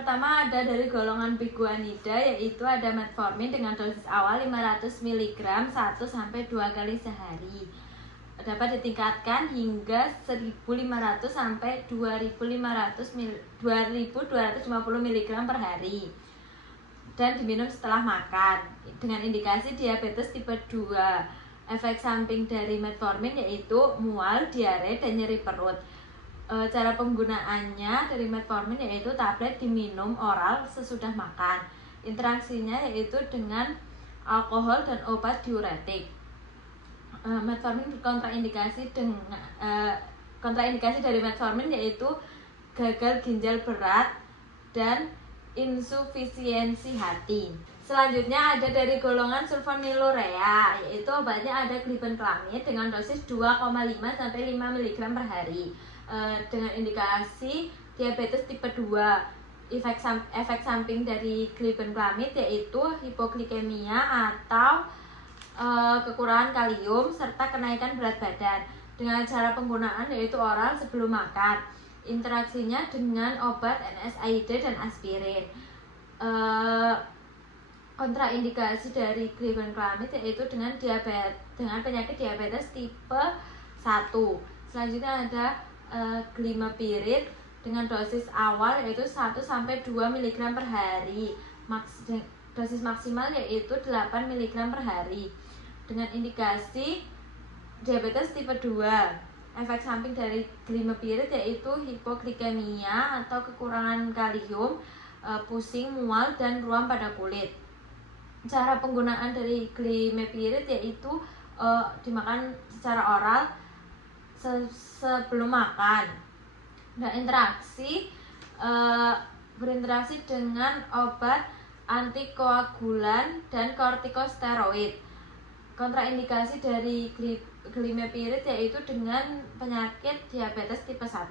pertama ada dari golongan biguanida, yaitu ada metformin dengan dosis awal 500 mg 1-2 kali sehari. Dapat ditingkatkan hingga 1.500 sampai 2.250 mg per hari dan diminum setelah makan dengan indikasi diabetes tipe 2. Efek samping dari metformin yaitu mual, diare, dan nyeri perut. Cara penggunaannya dari metformin yaitu tablet diminum oral sesudah makan. Interaksinya yaitu dengan alkohol dan obat diuretik. Metformin kontraindikasi dari metformin yaitu gagal ginjal berat dan insufisiensi hati. Selanjutnya ada dari golongan sulfonylurea, yaitu obatnya ada glibenclamid dengan dosis 2,5 sampai 5 mg per hari dengan indikasi diabetes tipe 2. Efek samping dari glibenclamid yaitu hipoglikemia atau kekurangan kalium serta kenaikan berat badan. Dengan cara penggunaan yaitu oral sebelum makan. Interaksinya dengan obat NSAID dan aspirin. Kontraindikasi dari glibenclamid yaitu dengan penyakit diabetes tipe 1. Selanjutnya ada glimepiride dengan dosis awal yaitu 1-2 mg per hari. Dosis maksimal yaitu 8 mg per hari dengan indikasi diabetes tipe 2. Efek samping dari glimepiride yaitu hipoglikemia atau kekurangan kalium, pusing, mual, dan ruam pada kulit. Cara penggunaan dari glimepiride yaitu dimakan secara oral sebelum makan. Dan berinteraksi dengan obat antikoagulan dan kortikosteroid. Kontraindikasi dari glimepiride yaitu dengan penyakit diabetes tipe 1.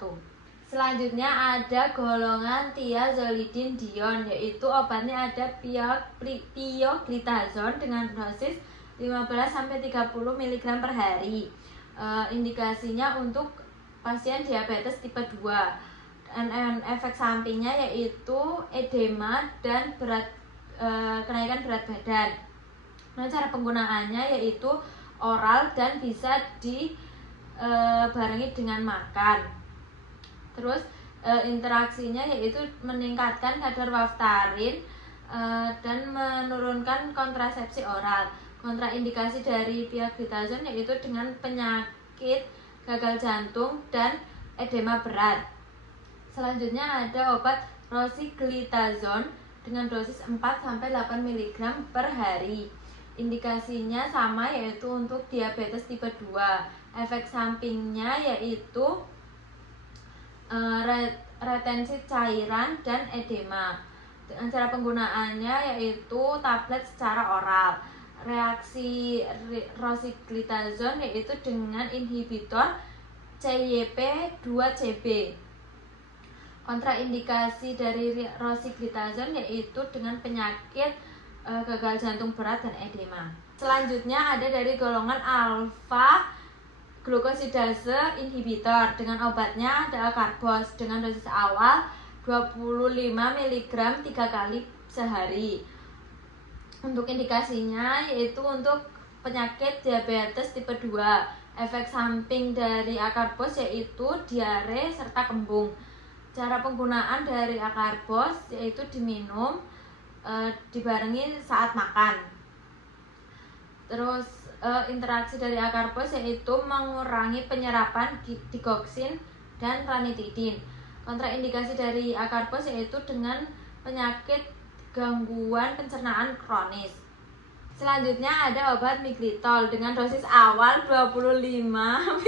Selanjutnya ada golongan thiazolidin-dion, yaitu obatnya ada pioglitazone dengan dosis 15-30 mg per hari. Indikasinya untuk pasien diabetes tipe 2. Dan efek sampingnya yaitu edema dan kenaikan berat badan. Nah, cara penggunaannya yaitu oral dan bisa dibarengi dengan makan. Terus interaksinya yaitu meningkatkan kadar waftarin dan menurunkan kontrasepsi oral. Kontraindikasi dari pioglitazone yaitu dengan penyakit gagal jantung dan edema berat. Selanjutnya ada obat rosiglitazone dengan dosis 4-8 mg per hari. Indikasinya sama yaitu untuk diabetes tipe 2. Efek sampingnya yaitu retensi cairan dan edema. Dengan cara penggunaannya yaitu tablet secara oral. Reaksi rosiglitazone yaitu dengan inhibitor CYP2CB. Kontraindikasi dari rosiglitazone yaitu dengan penyakit gagal jantung berat dan edema. Selanjutnya ada dari golongan alfa glukosidase inhibitor. Dengan obatnya ada acarbose dengan dosis awal 25 mg 3 kali sehari. Untuk indikasinya yaitu untuk penyakit diabetes tipe 2. Efek samping dari acarbose yaitu diare serta kembung. Cara penggunaan dari acarbose yaitu diminum dibarengi saat makan. Terus interaksi dari acarbose yaitu mengurangi penyerapan digoxin dan ranitidin. Kontraindikasi dari acarbose yaitu dengan penyakit gangguan pencernaan kronis. Selanjutnya ada obat miglitol dengan dosis awal 25 ml.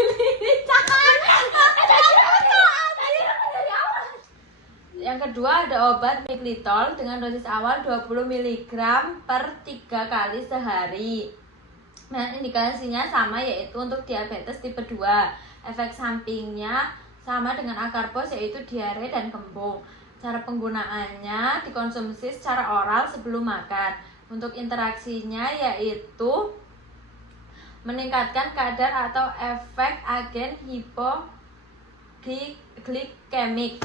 Yang kedua ada obat miglitol dengan dosis awal 20 mg per 3 kali sehari. Nah, indikasinya sama yaitu untuk diabetes tipe 2. Efek sampingnya sama dengan acarbose yaitu diare dan kembung. Cara penggunaannya dikonsumsi secara oral sebelum makan. Untuk interaksinya yaitu meningkatkan kadar atau efek agen hipoglikemik.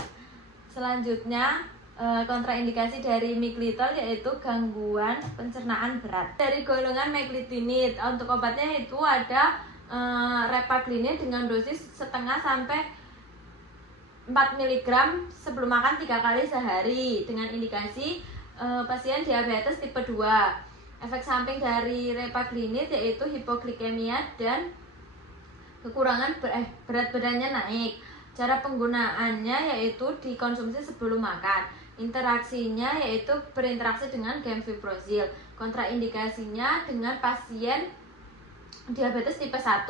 Selanjutnya Kontraindikasi dari miglitol yaitu gangguan pencernaan berat. Dari golongan meglitinid, untuk obatnya itu ada repaglinid dengan dosis setengah sampai 4 mg sebelum makan 3 kali sehari dengan indikasi pasien diabetes tipe 2. Efek samping dari repaglinid yaitu hipoglikemia dan kekurangan berat badannya naik. Cara penggunaannya yaitu dikonsumsi sebelum makan. Interaksinya yaitu berinteraksi dengan gemfibrozil. Kontraindikasinya dengan pasien diabetes tipe 1.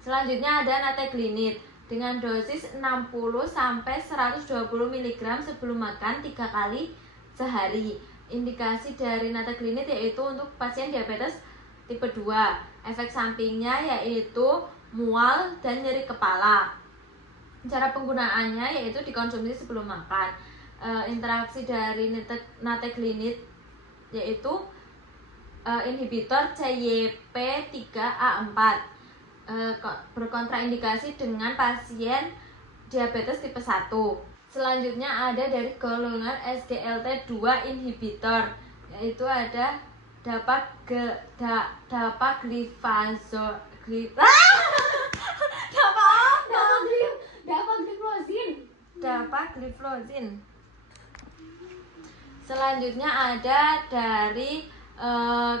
Selanjutnya ada nateglinid dengan dosis 60 sampai 120 mg sebelum makan 3 kali sehari. Indikasi dari nateglinid yaitu untuk pasien diabetes tipe 2. Efek sampingnya yaitu mual dan nyeri kepala. Cara penggunaannya yaitu dikonsumsi sebelum makan. Interaksi dari nateglinid yaitu inhibitor CYP3A4, berkontraindikasi dengan pasien diabetes tipe 1. Selanjutnya ada dari golongan SGLT2 inhibitor, yaitu ada dapagliflozin. Selanjutnya ada dari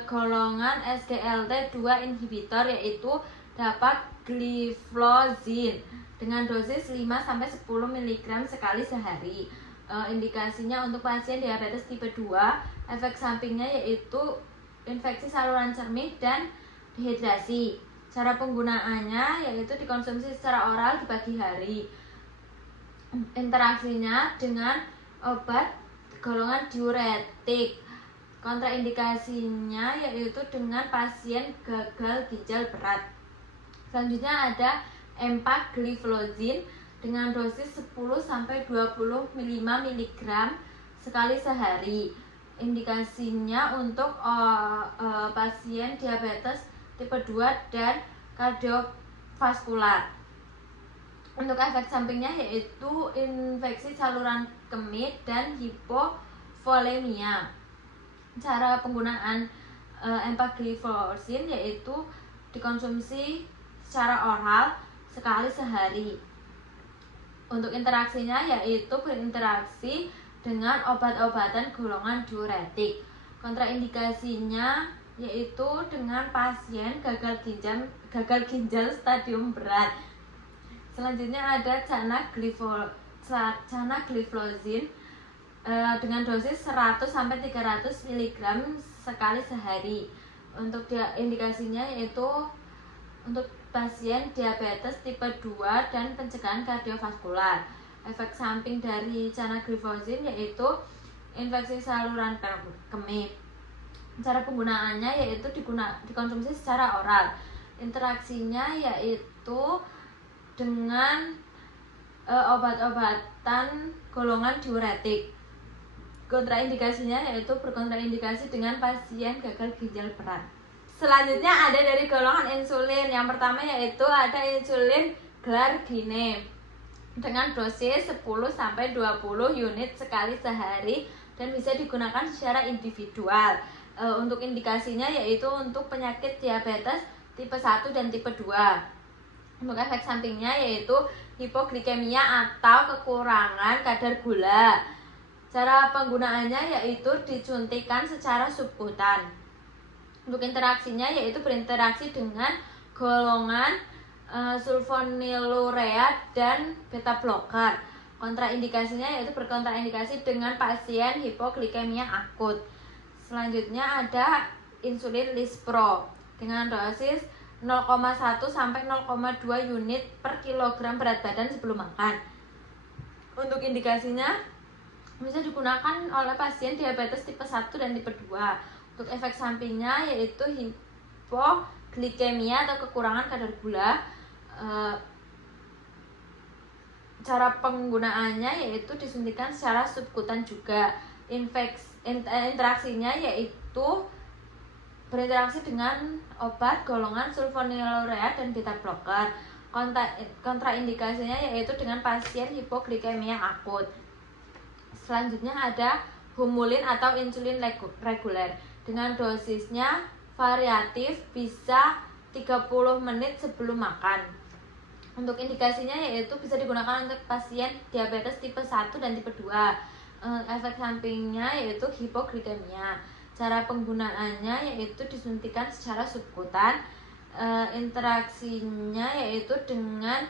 golongan SGLT2 inhibitor yaitu dapagliflozin dengan dosis 5 sampai 10 mg sekali sehari. Indikasinya untuk pasien diabetes tipe 2. Efek sampingnya yaitu infeksi saluran cermin dan dehidrasi. Cara penggunaannya yaitu dikonsumsi secara oral di pagi hari. Interaksinya dengan obat golongan diuretik. Kontraindikasinya yaitu dengan pasien gagal ginjal berat. Selanjutnya ada empagliflozin dengan dosis 10 sampai 25 mg sekali sehari. Indikasinya untuk pasien diabetes tipe 2 dan kardiovaskular. Untuk efek sampingnya yaitu infeksi saluran kemih dan hipovolemia. Cara penggunaan empagliflozin yaitu dikonsumsi secara oral sekali sehari. Untuk interaksinya yaitu berinteraksi dengan obat-obatan golongan diuretik. Kontraindikasinya yaitu dengan pasien gagal ginjal stadium berat. Selanjutnya ada canagliflozin dengan dosis 100 sampai 300 mg sekali sehari. Untuk indikasinya yaitu untuk pasien diabetes tipe 2 dan pencegahan kardiovaskular. Efek samping dari canagliflozin yaitu infeksi saluran kemih. Cara penggunaannya yaitu dikonsumsi secara oral. Interaksinya yaitu dengan obat-obatan golongan diuretik. Kontraindikasinya yaitu berkontraindikasi dengan pasien gagal ginjal berat. Selanjutnya ada dari golongan insulin. Yang pertama yaitu ada insulin glargine dengan dosis 10 sampai 20 unit sekali sehari dan bisa digunakan secara individual. Untuk indikasinya yaitu untuk penyakit diabetes tipe 1 dan tipe 2. Untuk efek sampingnya yaitu hipoglikemia atau kekurangan kadar gula. Cara penggunaannya yaitu disuntikan secara subkutan. Untuk interaksinya yaitu berinteraksi dengan golongan sulfonylurea dan beta blocker. Kontraindikasinya yaitu berkontraindikasi dengan pasien hipoglikemia akut. Selanjutnya ada insulin lispro dengan dosis 0,1 sampai 0,2 unit per kilogram berat badan sebelum makan. Untuk indikasinya bisa digunakan oleh pasien diabetes tipe 1 dan tipe 2. Untuk efek sampingnya yaitu hipoglikemia atau kekurangan kadar gula. Cara penggunaannya yaitu disuntikan secara subkutan juga. Interaksinya yaitu berinteraksi dengan obat golongan sulfonylurea dan beta blocker. Kontraindikasinya yaitu dengan pasien hipoglikemia akut. Selanjutnya ada humulin atau insulin reguler. Dengan dosisnya variatif, bisa 30 menit sebelum makan. Untuk indikasinya yaitu bisa digunakan untuk pasien diabetes tipe 1 dan tipe 2. Efek sampingnya yaitu hipoglikemia. Cara penggunaannya yaitu disuntikan secara subkutan. Interaksinya yaitu dengan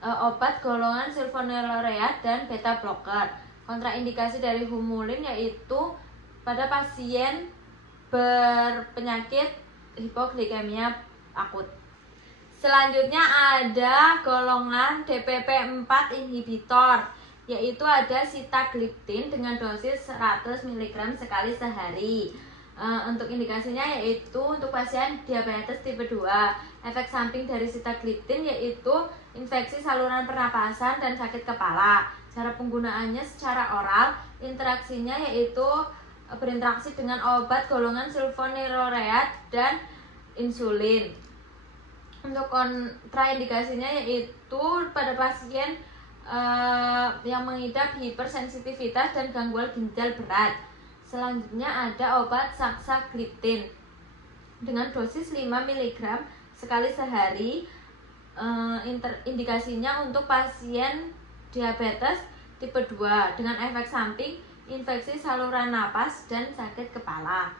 obat golongan sulfonylurea dan beta blocker. Kontraindikasi dari humulin yaitu pada pasien berpenyakit hipoglikemia akut. Selanjutnya ada golongan DPP-4 inhibitor, yaitu ada sitagliptin dengan dosis 100 mg sekali sehari. Untuk indikasinya yaitu untuk pasien diabetes tipe 2. Efek samping dari sitagliptin yaitu infeksi saluran pernapasan dan sakit kepala. Cara penggunaannya secara oral. Interaksinya yaitu berinteraksi dengan obat golongan sulfonylurea dan insulin. Untuk kontraindikasinya yaitu pada pasien yang mengidap hipersensitivitas dan gangguan ginjal berat. Selanjutnya ada obat saxagliptin dengan dosis 5 mg sekali sehari. Indikasinya untuk pasien diabetes tipe 2 dengan efek samping infeksi saluran napas dan sakit kepala.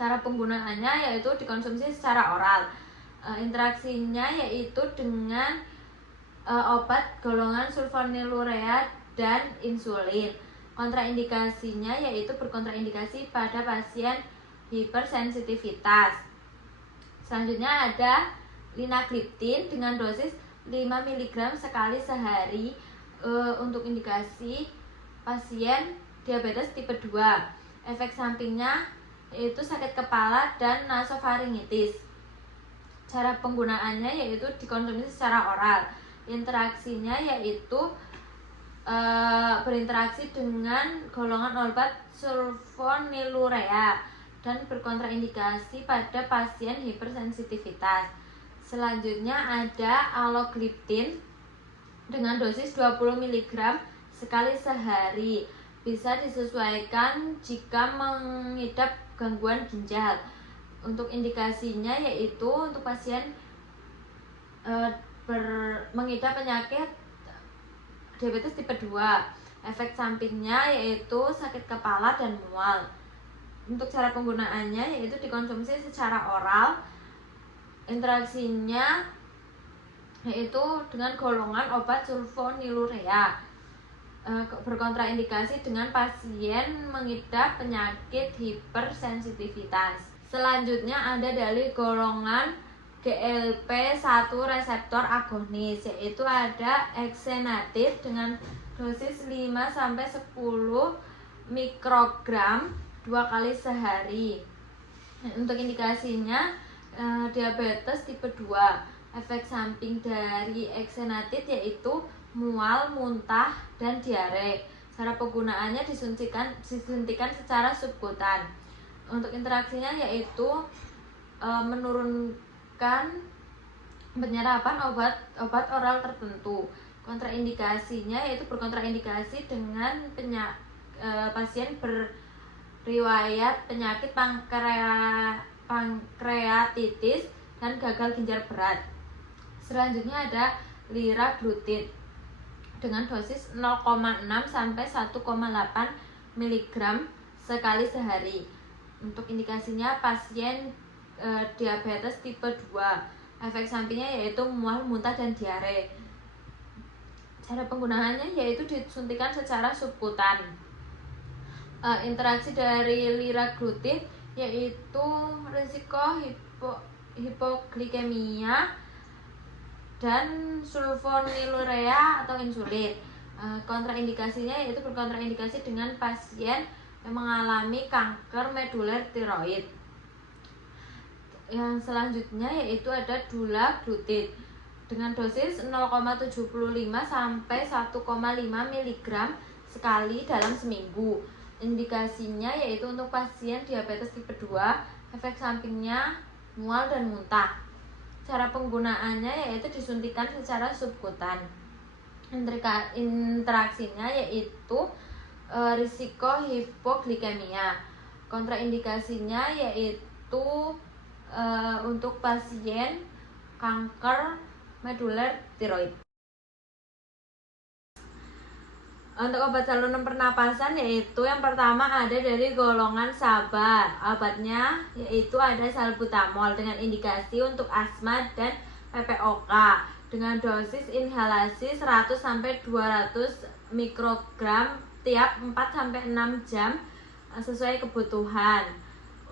Cara penggunaannya yaitu dikonsumsi secara oral. Interaksinya yaitu dengan obat golongan sulfonylurea dan insulin. Kontraindikasinya yaitu berkontraindikasi pada pasien hipersensitivitas. Selanjutnya ada linagliptin dengan dosis 5 mg sekali sehari. Untuk indikasi pasien diabetes tipe 2. Efek sampingnya yaitu sakit kepala dan nasofaringitis. Cara penggunaannya yaitu dikonsumsi secara oral. Interaksinya yaitu berinteraksi dengan golongan obat sulfonylurea dan berkontraindikasi pada pasien hipersensitivitas. Selanjutnya ada alogliptin dengan dosis 20 mg sekali sehari. Bisa disesuaikan jika mengidap gangguan ginjal. Untuk indikasinya yaitu untuk pasien mengidap penyakit diabetes tipe 2. Efek sampingnya yaitu sakit kepala dan mual. Untuk cara penggunaannya yaitu dikonsumsi secara oral. Interaksinya yaitu dengan golongan obat sulfonylurea. Berkontraindikasi dengan pasien mengidap penyakit hipersensitivitas. Selanjutnya ada dari golongan GLP-1 reseptor agonis, yaitu ada exenatide dengan dosis 5-10 mikrogram 2 kali sehari. Untuk indikasinya diabetes tipe 2. Efek samping dari exenatide yaitu mual, muntah, dan diare. Cara penggunaannya disuntikan secara subkutan. Untuk interaksinya yaitu menurunkan penyerapan obat oral tertentu. Kontraindikasinya yaitu berkontraindikasi dengan pasien berriwayat penyakit pankreatitis dan gagal ginjal berat. Selanjutnya ada liraglutid dengan dosis 0,6 sampai 1,8 mg sekali sehari. Untuk indikasinya pasien diabetes tipe 2. Efek sampingnya yaitu mual, muntah, dan diare. Cara penggunaannya yaitu disuntikan secara subkutan. Interaksi dari liraglutid yaitu risiko hipoglikemia dan sulfonylurea atau insulin. Kontraindikasinya yaitu berkontraindikasi dengan pasien yang mengalami kanker medular tiroid. Yang selanjutnya yaitu ada dulaglutid dengan dosis 0,75 sampai 1,5 mg sekali dalam seminggu. Indikasinya yaitu untuk pasien diabetes tipe 2. Efek sampingnya mual dan muntah. Cara penggunaannya yaitu disuntikan secara subkutan. Interaksinya yaitu risiko hipoglikemia. Kontraindikasinya yaitu untuk pasien kanker medular tiroid. Untuk obat saluran pernapasan yaitu yang pertama ada dari golongan sabar. Obatnya yaitu ada salbutamol dengan indikasi untuk asma dan PPOK dengan dosis inhalasi 100-200 mikrogram tiap 4-6 jam sesuai kebutuhan.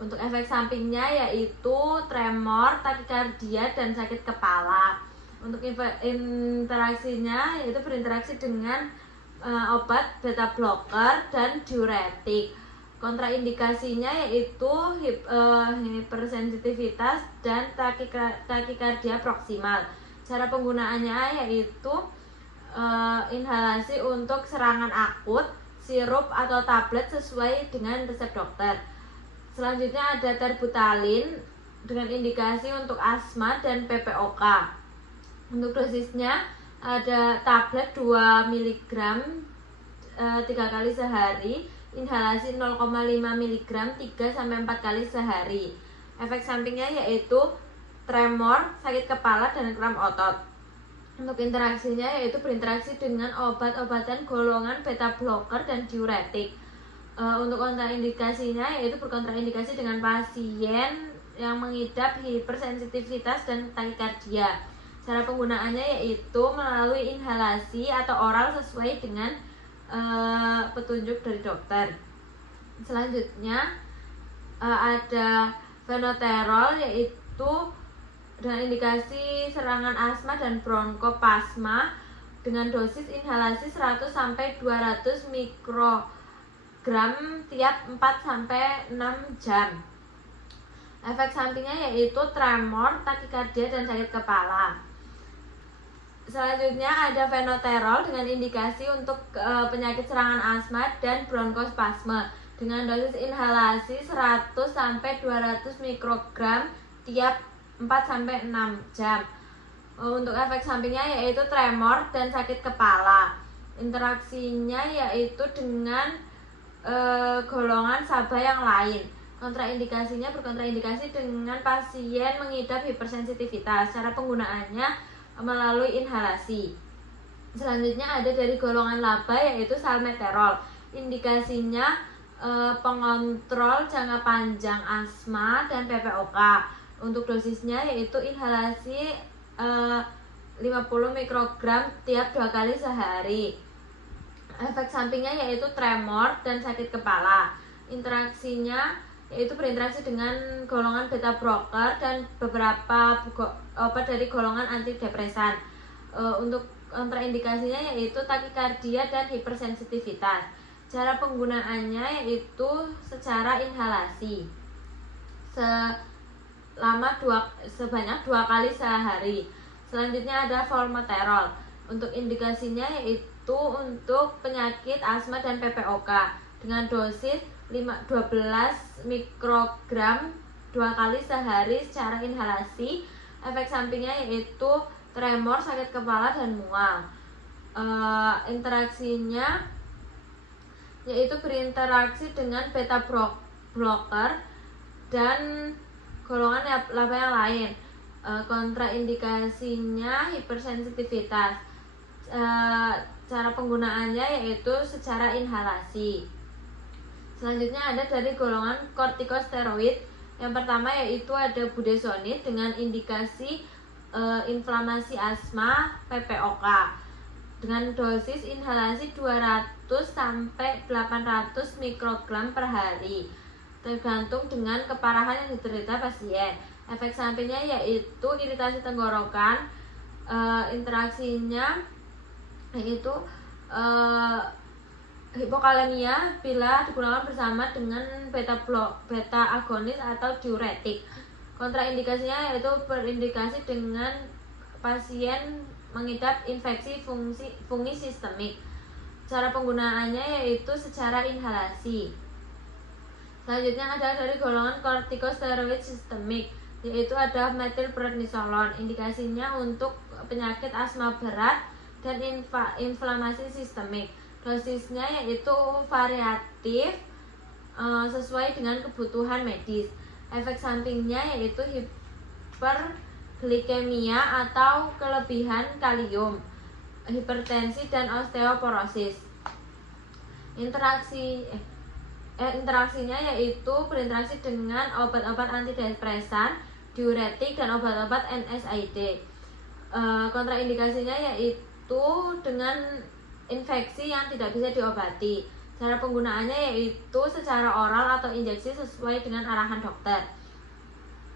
Untuk efek sampingnya yaitu tremor, takikardia, dan sakit kepala. Untuk interaksinya yaitu berinteraksi dengan obat beta blocker dan diuretik. Kontraindikasinya yaitu hipersensitivitas dan takikardia proksimal. Cara penggunaannya yaitu inhalasi untuk serangan akut, sirup atau tablet sesuai dengan resep dokter. Selanjutnya ada terbutalin dengan indikasi untuk asma dan PPOK. Untuk dosisnya ada tablet 2 mg 3 kali sehari, inhalasi 0,5 mg 3-4 kali sehari. Efek sampingnya yaitu tremor, sakit kepala, dan kram otot. Untuk interaksinya yaitu berinteraksi dengan obat-obatan golongan beta blocker dan diuretik. Untuk kontraindikasinya yaitu berkontraindikasi dengan pasien yang mengidap hipersensitivitas dan takikardia. Cara penggunaannya yaitu melalui inhalasi atau oral sesuai dengan petunjuk dari dokter. Selanjutnya ada fenoterol yaitu dengan indikasi serangan asma dan bronkospasma dengan dosis inhalasi 100-200 mikrogram tiap 4-6 jam. Efek sampingnya yaitu tremor, takikardia, dan sakit kepala. Selanjutnya ada fenoterol dengan indikasi untuk penyakit serangan asma dan bronkospasme dengan dosis inhalasi 100-200 mikrogram tiap 4-6 jam. Untuk efek sampingnya yaitu tremor dan sakit kepala. Interaksinya yaitu dengan golongan SABA yang lain. Kontraindikasinya berkontraindikasi dengan pasien mengidap hipersensitivitas. Cara penggunaannya melalui inhalasi. Selanjutnya ada dari golongan laba yaitu salmeterol. Indikasinya pengontrol jangka panjang asma dan PPOK. Untuk dosisnya yaitu inhalasi 50 mikrogram tiap 2 kali sehari. Efek sampingnya yaitu tremor dan sakit kepala. Interaksinya yaitu berinteraksi dengan golongan beta blocker dan beberapa obat dari golongan antidepresan. Untuk kontraindikasinya yaitu takikardia dan hipersensitivitas. Cara penggunaannya yaitu secara inhalasi sebanyak 2 kali sehari. Selanjutnya ada formoterol. Untuk indikasinya yaitu untuk penyakit asma dan PPOK dengan dosis 12 mikrogram 2 kali sehari secara inhalasi. Efek sampingnya yaitu tremor, sakit kepala, dan mual. Interaksinya yaitu berinteraksi dengan beta blocker dan golongan laba yang lain. Kontraindikasinya hipersensitivitas. Cara penggunaannya yaitu secara inhalasi. Selanjutnya ada dari golongan kortikosteroid. Yang pertama yaitu ada budesonid dengan indikasi inflamasi asma PPOK dengan dosis inhalasi 200-800 mikrogram per hari tergantung dengan keparahan yang diderita pasien. Efek sampingnya yaitu iritasi tenggorokan. Interaksinya yaitu hipokalemia bila digunakan bersama dengan beta agonis atau diuretik. Kontraindikasinya yaitu berindikasi dengan pasien mengidap infeksi fungi sistemik. Cara penggunaannya yaitu secara inhalasi. Selanjutnya ada dari golongan kortikosteroid sistemik, yaitu ada metilprednisolon. Indikasinya untuk penyakit asma berat dan inflamasi sistemik. Dosisnya yaitu variatif sesuai dengan kebutuhan medis. Efek sampingnya yaitu hiperglikemia atau kelebihan kalium, hipertensi dan osteoporosis. Interaksinya yaitu berinteraksi dengan obat-obat antidepresan, diuretik dan obat-obat NSAID. Kontraindikasinya yaitu dengan infeksi yang tidak bisa diobati. Cara penggunaannya yaitu secara oral atau injeksi sesuai dengan arahan dokter.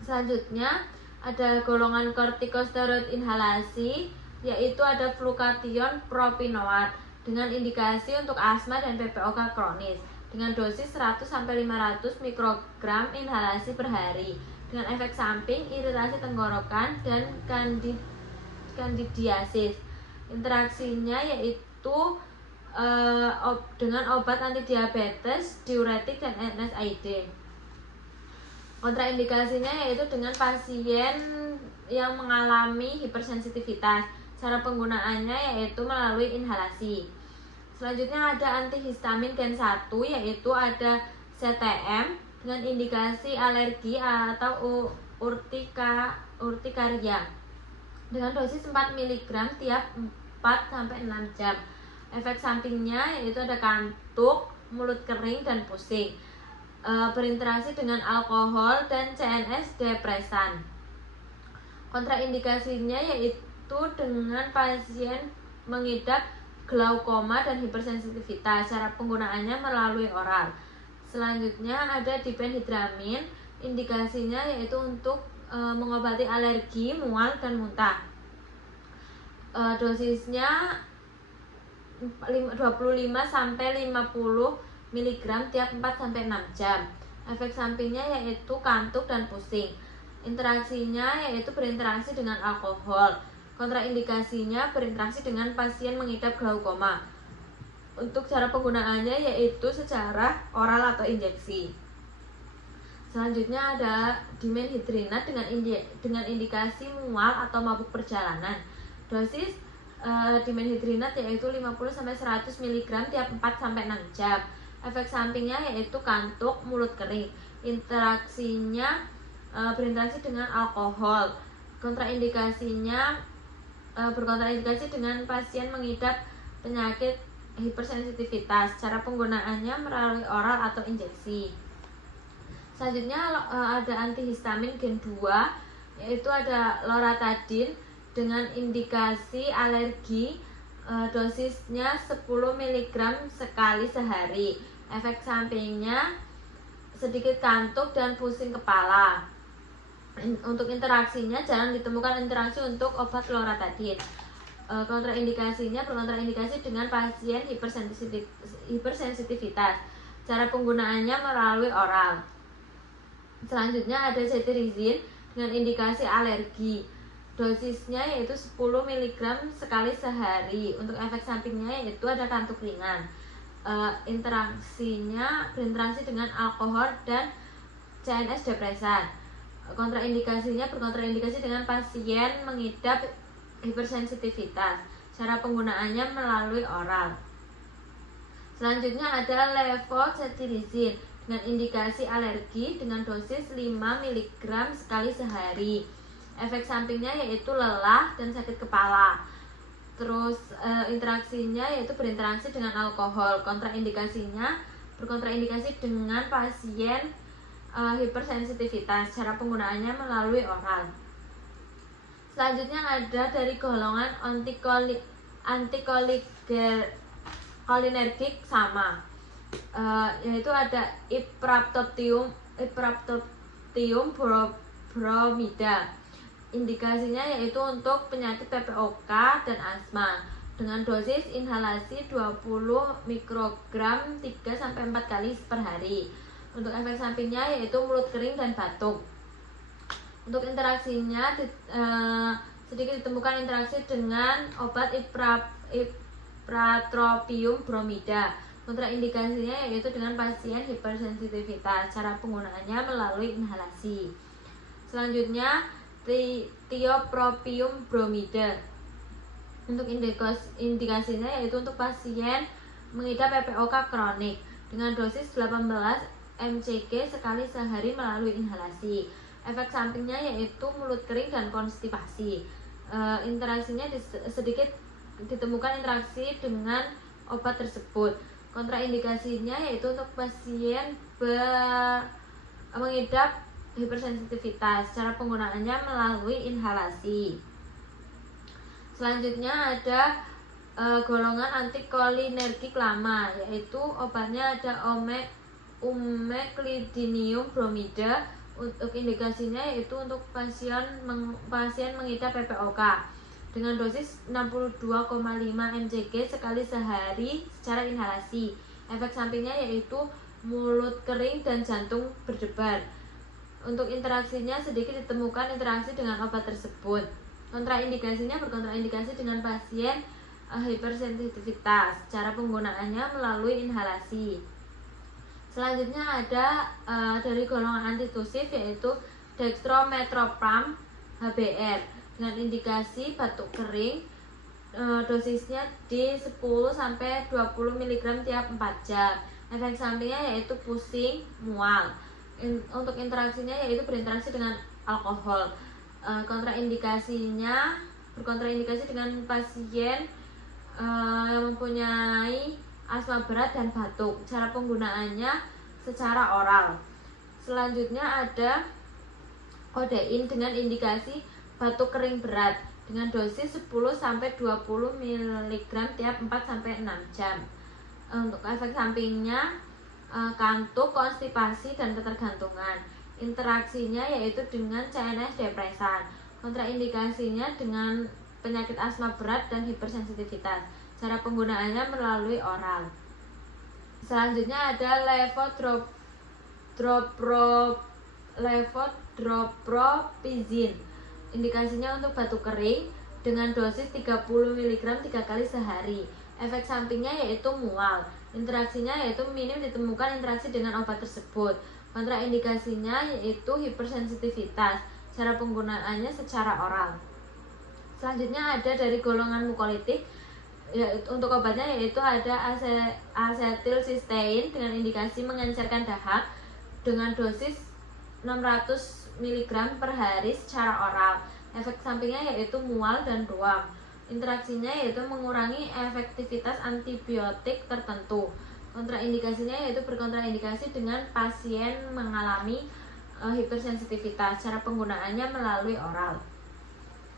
Selanjutnya ada golongan kortikosteroid inhalasi, yaitu ada flucation propionate dengan indikasi untuk asma dan PPOK kronis dengan dosis 100-500 mikrogram inhalasi per hari dengan efek samping iritasi tenggorokan dan kandidiasis. Interaksinya yaitu dengan obat antidiabetes, diuretik dan NSAID. Kontraindikasinya yaitu dengan pasien yang mengalami hipersensitivitas. Cara penggunaannya yaitu melalui inhalasi. Selanjutnya ada antihistamin gen 1, yaitu ada CTM dengan indikasi alergi atau urtikaria dengan dosis 4 mg tiap 4-6 jam. Efek sampingnya yaitu ada kantuk, mulut kering dan pusing. Berinteraksi dengan alkohol dan CNS depresan. Kontraindikasinya yaitu dengan pasien mengidap glaukoma dan hipersensitivitas. Cara penggunaannya melalui oral. Selanjutnya ada diphenhidramin. Indikasinya yaitu untuk mengobati alergi, mual dan muntah. Dosisnya 25-50 mg tiap 4-6 jam. Efek sampingnya yaitu kantuk dan pusing. Interaksinya yaitu berinteraksi dengan alkohol. Kontraindikasinya berinteraksi dengan pasien mengidap glaukoma. Untuk cara penggunaannya yaitu secara oral atau injeksi. Selanjutnya ada dimenhidrinat dengan indikasi mual atau mabuk perjalanan. Dosis dimenhidrinat yaitu 50-100 mg tiap 4-6 jam. Efek sampingnya yaitu kantuk, mulut kering. Interaksinya berinteraksi dengan alkohol. Berkontraindikasi dengan pasien mengidap penyakit hipersensitivitas. Cara penggunaannya melalui oral atau injeksi. Selanjutnya ada antihistamin gen 2, yaitu ada loratadin dengan indikasi alergi, dosisnya 10 mg sekali sehari. Efek sampingnya sedikit kantuk dan pusing kepala. Untuk interaksinya jarang ditemukan interaksi untuk obat loratadin. Kontraindikasinya berkontraindikasi dengan pasien hipersensitivitas. Cara penggunaannya melalui oral. Selanjutnya ada cetirizine dengan indikasi alergi. Dosisnya yaitu 10 mg sekali sehari. Untuk efek sampingnya yaitu ada kantuk ringan. Interaksinya berinteraksi dengan alkohol dan CNS depresan. Kontraindikasinya berkontraindikasi dengan pasien mengidap hipersensitivitas. Cara penggunaannya melalui oral. Selanjutnya ada levocetirizine dengan indikasi alergi dengan dosis 5 mg sekali sehari. Efek sampingnya yaitu lelah dan sakit kepala. Terus interaksinya yaitu berinteraksi dengan alkohol. Kontraindikasinya berkontraindikasi dengan pasien hipersensitivitas. Cara penggunaannya melalui oral. Selanjutnya ada dari golongan antikolinergik sama, yaitu ada ipraptotium bromida. Indikasinya yaitu untuk penyakit PPOK dan asma dengan dosis inhalasi 20 mikrogram 3-4 kali per hari. Untuk efek sampingnya yaitu mulut kering dan batuk. Untuk interaksinya sedikit ditemukan interaksi dengan obat ipratropium bromida. Kontraindikasinya yaitu dengan pasien hipersensitivitas. Cara penggunaannya melalui inhalasi. Selanjutnya tiopropium bromida. Untuk indikasinya yaitu untuk pasien mengidap PPOK kronik dengan dosis 18 mcg sekali sehari melalui inhalasi. Efek sampingnya yaitu mulut kering dan konstipasi. Interaksinya sedikit ditemukan interaksi dengan obat tersebut. Kontraindikasinya yaitu untuk pasien mengidap hipersensitivitas. Cara penggunaannya melalui inhalasi. Selanjutnya ada golongan antikolinergik lama, yaitu obatnya ada umeclidinium bromida. Untuk indikasinya yaitu untuk pasien mengidap PPOK dengan dosis 62,5 mcg sekali sehari secara inhalasi. Efek sampingnya yaitu mulut kering dan jantung berdebar. Untuk interaksinya sedikit ditemukan interaksi dengan obat tersebut. Kontraindikasinya berkontraindikasi dengan pasien hipersensitivitas. Cara penggunaannya melalui inhalasi. Selanjutnya ada dari golongan antitusif yaitu dextromethorphan HBr dengan indikasi batuk kering, dosisnya di 10-20 mg tiap 4 jam. Efek sampingnya yaitu pusing, mual. Untuk interaksinya yaitu berinteraksi dengan alkohol. Kontraindikasinya berkontraindikasi dengan pasien yang mempunyai asma berat dan batuk. Cara penggunaannya secara oral. Selanjutnya ada kodein dengan indikasi batuk kering berat dengan dosis 10-20 mg tiap 4-6 jam. Untuk efek sampingnya kantuk, konstipasi, dan ketergantungan. Interaksinya yaitu dengan CNS depresan. Kontraindikasinya dengan penyakit asma berat dan hipersensitivitas. Cara penggunaannya melalui oral. Selanjutnya ada levodoropropizin. Indikasinya untuk batuk kering dengan dosis 30 mg 3 kali sehari. Efek sampingnya yaitu mual. Interaksinya yaitu minim ditemukan interaksi dengan obat tersebut. Kontraindikasinya yaitu hipersensitivitas. Cara penggunaannya secara oral. Selanjutnya ada dari golongan mukolitik. Untuk obatnya yaitu ada asetilsistein dengan indikasi mengencerkan dahak dengan dosis 600 mg per hari secara oral. Efek sampingnya yaitu mual dan ruam. Interaksinya yaitu mengurangi efektivitas antibiotik tertentu. Kontraindikasinya yaitu berkontraindikasi dengan pasien mengalami hipersensitivitas. Cara penggunaannya melalui oral.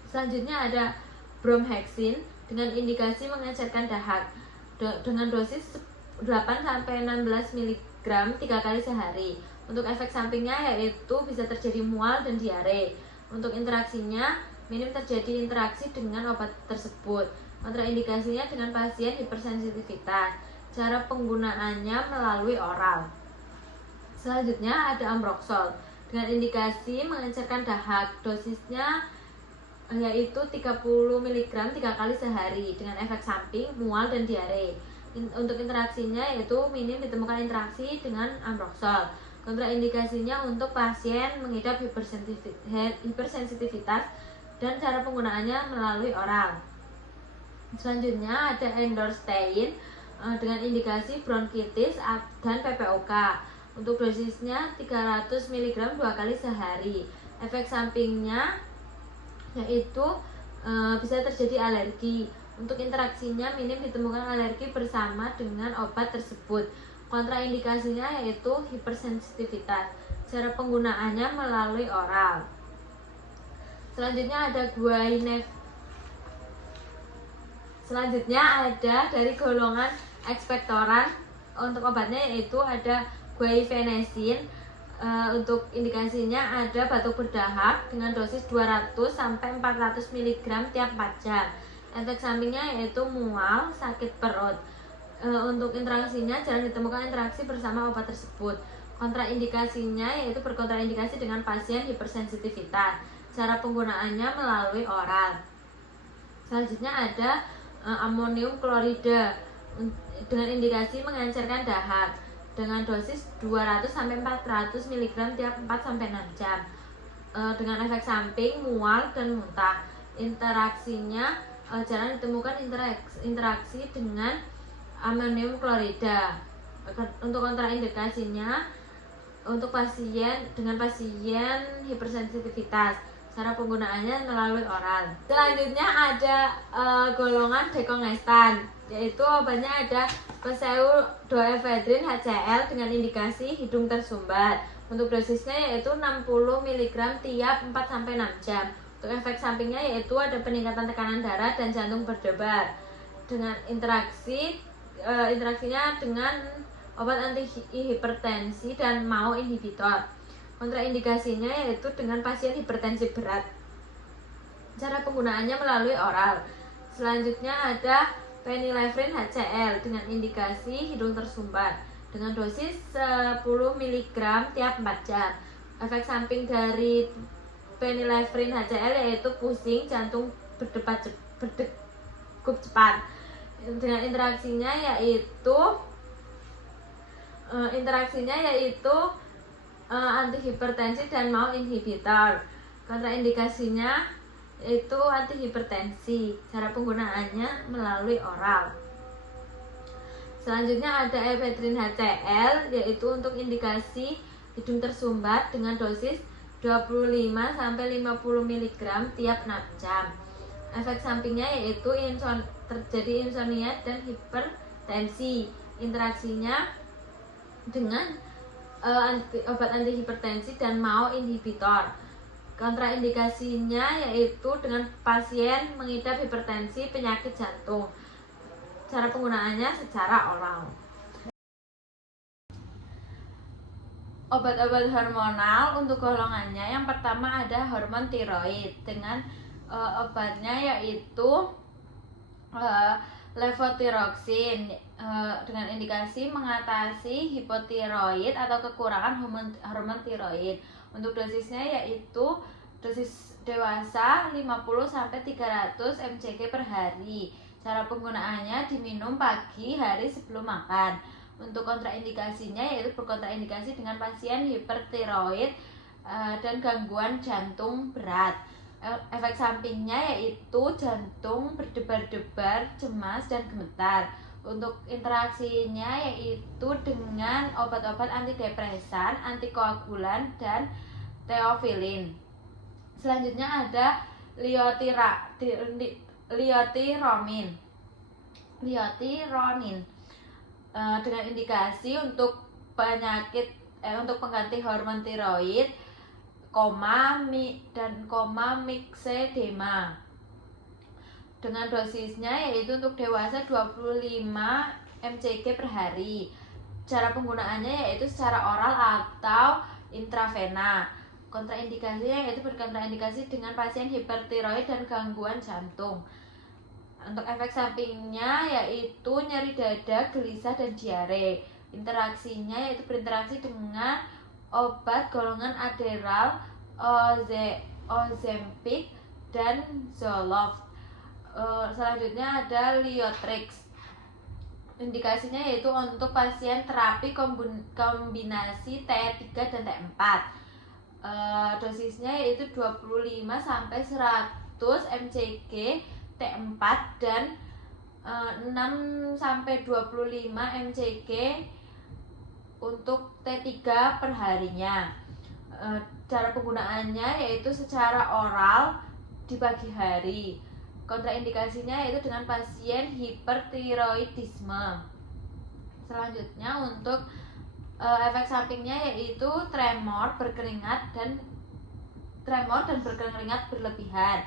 Selanjutnya ada bromhexin dengan indikasi mengencerkan dahak dengan dosis 8-16 mg 3 kali sehari. Untuk efek sampingnya yaitu bisa terjadi mual dan diare. Untuk interaksinya minim terjadi interaksi dengan obat tersebut. Kontraindikasinya dengan pasien hipersensitivitas. Cara penggunaannya melalui oral. Selanjutnya ada ambroxol dengan indikasi mengencerkan dahak. Dosisnya yaitu 30 mg 3 kali sehari dengan efek samping mual dan diare. Untuk interaksinya yaitu minim ditemukan interaksi dengan ambroxol. Kontraindikasinya untuk pasien mengidap hipersensitivitas dan cara penggunaannya melalui oral. Selanjutnya ada endorstein dengan indikasi bronkitis dan PPOK. Untuk dosisnya 300 mg 2 kali sehari. Efek sampingnya yaitu bisa terjadi alergi. Untuk interaksinya minim ditemukan alergi bersama dengan obat tersebut. Kontraindikasinya yaitu hipersensitivitas. Cara penggunaannya melalui oral. Selanjutnya ada Selanjutnya ada dari golongan ekspektoran. Untuk obatnya yaitu ada guaifenesin. Untuk indikasinya ada batuk berdahak dengan dosis 200-400 mg tiap 4 jam. Efek sampingnya yaitu mual, sakit perut. Untuk interaksinya jarang ditemukan interaksi bersama obat tersebut. Kontraindikasinya yaitu berkontraindikasi dengan pasien hipersensitivitas. Cara penggunaannya melalui oral. Selanjutnya ada amonium klorida dengan indikasi mengencerkan dahak dengan dosis 200-400 mg tiap 4-6 jam. Dengan efek samping mual dan muntah. Interaksinya jarang ditemukan interaksi dengan amonium klorida. Untuk kontraindikasinya untuk pasien hipersensitivitas. Cara penggunaannya melalui oral. Selanjutnya ada golongan dekongestan, yaitu obatnya ada pseudoephedrine HCl dengan indikasi hidung tersumbat. Untuk dosisnya yaitu 60 mg tiap 4-6 jam. Untuk efek sampingnya yaitu ada peningkatan tekanan darah dan jantung berdebar. Dengan interaksinya dengan obat anti hipertensi dan MAO inhibitor. Kontraindikasinya yaitu dengan pasien hipertensi berat. Cara penggunaannya melalui oral. Selanjutnya ada phenylephrine HCl dengan indikasi hidung tersumbat dengan dosis 10 mg tiap 4 jam. Efek samping dari phenylephrine HCl yaitu pusing, jantung berdegup cepat. Dengan interaksinya yaitu antihipertensi dan MAO inhibitor. Kontraindikasinya yaitu antihipertensi. Cara penggunaannya melalui oral. Selanjutnya ada ephedrine HCl yaitu untuk indikasi hidung tersumbat dengan dosis 25-50 mg tiap 6 jam. Efek sampingnya yaitu terjadi insomnia dan hipertensi. Interaksinya dengan obat antihipertensi dan MAO inhibitor. Kontraindikasinya yaitu dengan pasien mengidap hipertensi, penyakit jantung. Cara penggunaannya secara oral. Obat-obat hormonal untuk golongannya yang pertama ada hormon tiroid dengan obatnya yaitu levothyroxine dengan indikasi mengatasi hipotiroid atau kekurangan hormon tiroid. Untuk dosisnya yaitu dosis dewasa 50-300 mcg per hari. Cara penggunaannya diminum pagi hari sebelum makan. Untuk kontraindikasinya yaitu berkontraindikasi dengan pasien hipertiroid dan gangguan jantung berat. Efek sampingnya yaitu jantung berdebar-debar, cemas, dan gemetar. Untuk interaksinya yaitu dengan obat-obat antidepresan, antikoagulan, dan teofilin. Selanjutnya ada liotironin dengan indikasi untuk untuk pengganti hormon tiroid, mixedema. Dengan dosisnya yaitu untuk dewasa 25 mcg per hari. Cara penggunaannya yaitu secara oral atau intravena. Kontraindikasinya yaitu berkontraindikasi dengan pasien hipertiroid dan gangguan jantung. Untuk efek sampingnya yaitu nyeri dada, gelisah, dan diare. Interaksinya yaitu berinteraksi dengan obat golongan Adderall, Ozempic, dan Zoloft. Selanjutnya ada Liotrix. Indikasinya yaitu untuk pasien terapi kombinasi T3 dan T4. Dosisnya yaitu 25-100 mcg T4 dan 6-25 mcg untuk T3 per harinya. Cara penggunaannya yaitu secara oral di pagi hari. Kontraindikasinya yaitu dengan pasien hipertiroidisme. Selanjutnya untuk efek sampingnya yaitu tremor dan berkeringat berlebihan.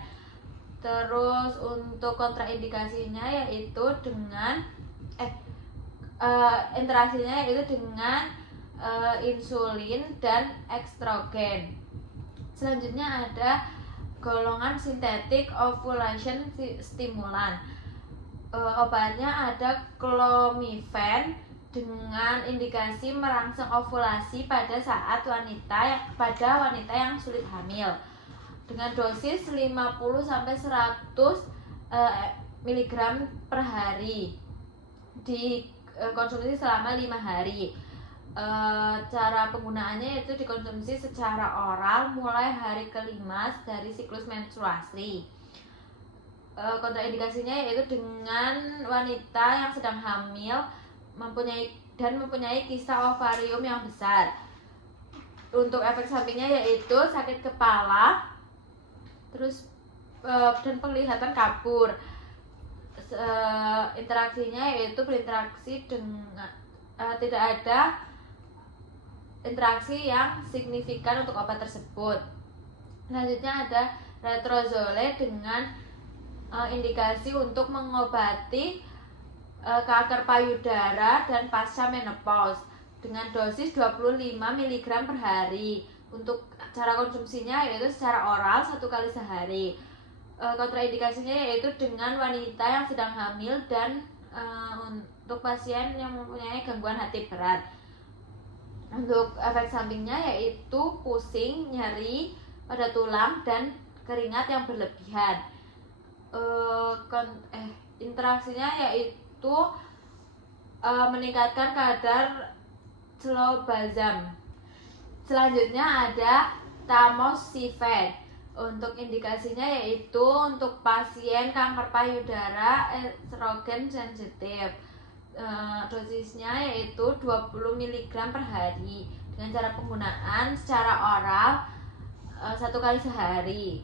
Terus untuk kontraindikasinya yaitu dengan interaksinya yaitu dengan insulin dan estrogen. Selanjutnya ada golongan synthetic ovulation stimulan. Obatnya ada clomifen dengan indikasi merangsang ovulasi pada wanita yang sulit hamil. Dengan dosis 50-100 mg per hari. Dikonsumsi selama 5 hari. Cara penggunaannya yaitu dikonsumsi secara oral mulai hari ke-5 dari siklus menstruasi. Kontraindikasinya yaitu dengan wanita yang sedang hamil mempunyai kista ovarium yang besar. Untuk efek sampingnya yaitu sakit kepala, terus dan penglihatan kabur. Interaksinya yaitu berinteraksi dengan tidak ada interaksi yang signifikan untuk obat tersebut. Selanjutnya ada letrozole dengan indikasi untuk mengobati kanker payudara dan pasca menopause dengan dosis 25 mg per hari. Untuk cara konsumsinya yaitu secara oral 1 kali sehari. Kontraindikasinya yaitu dengan wanita yang sedang hamil dan untuk pasien yang mempunyai gangguan hati berat. Untuk efek sampingnya yaitu pusing, nyeri pada tulang, dan keringat yang berlebihan. Interaksinya yaitu meningkatkan kadar clobazam. Selanjutnya ada tamoxifen. Untuk indikasinya yaitu untuk pasien kanker payudara estrogen sensitif. Dosisnya yaitu 20 mg per hari dengan cara penggunaan secara oral 1 kali sehari.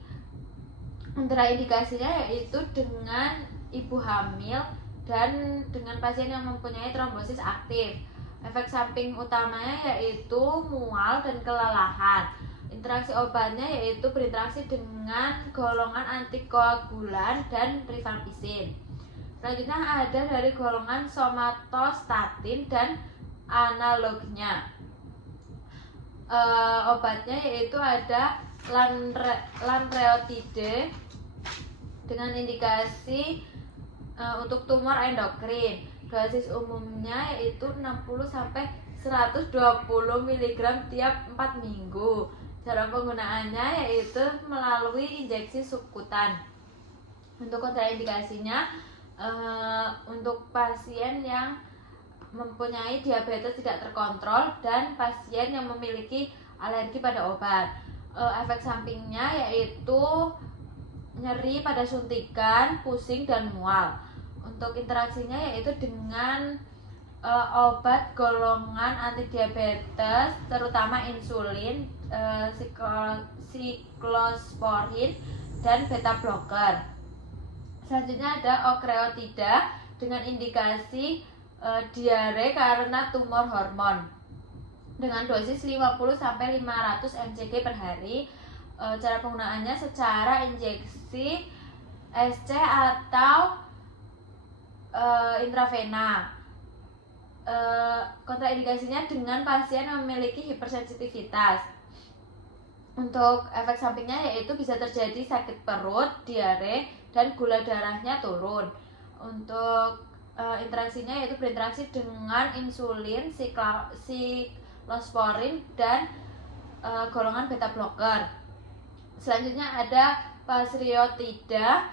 Kontraindikasinya yaitu dengan ibu hamil dan dengan pasien yang mempunyai trombosis aktif. Efek samping utamanya yaitu mual dan kelelahan. Interaksi obatnya yaitu berinteraksi dengan golongan antikoagulan dan rifampicin. Selanjutnya ada dari golongan somatostatin dan analognya. Obatnya yaitu ada lanreotide dengan indikasi untuk tumor endokrin. Dosis umumnya yaitu 60-120 mg tiap 4 minggu. Cara penggunaannya yaitu melalui injeksi subkutan. Untuk kontraindikasinya untuk pasien yang mempunyai diabetes tidak terkontrol dan pasien yang memiliki alergi pada obat. Efek sampingnya yaitu nyeri pada suntikan, pusing, dan mual. Untuk interaksinya yaitu dengan obat golongan antidiabetes terutama insulin, siklosporin, dan beta blocker. Selanjutnya ada okreotida dengan indikasi diare karena tumor hormon dengan dosis 50-500 mcg per hari. Cara penggunaannya secara injeksi SC atau intravena. Kontraindikasinya dengan pasien yang memiliki hipersensitivitas. Untuk efek sampingnya yaitu bisa terjadi sakit perut, diare, dan gula darahnya turun. Untuk interaksinya yaitu berinteraksi dengan insulin, siklosporin, dan golongan beta blocker. Selanjutnya ada pasriotida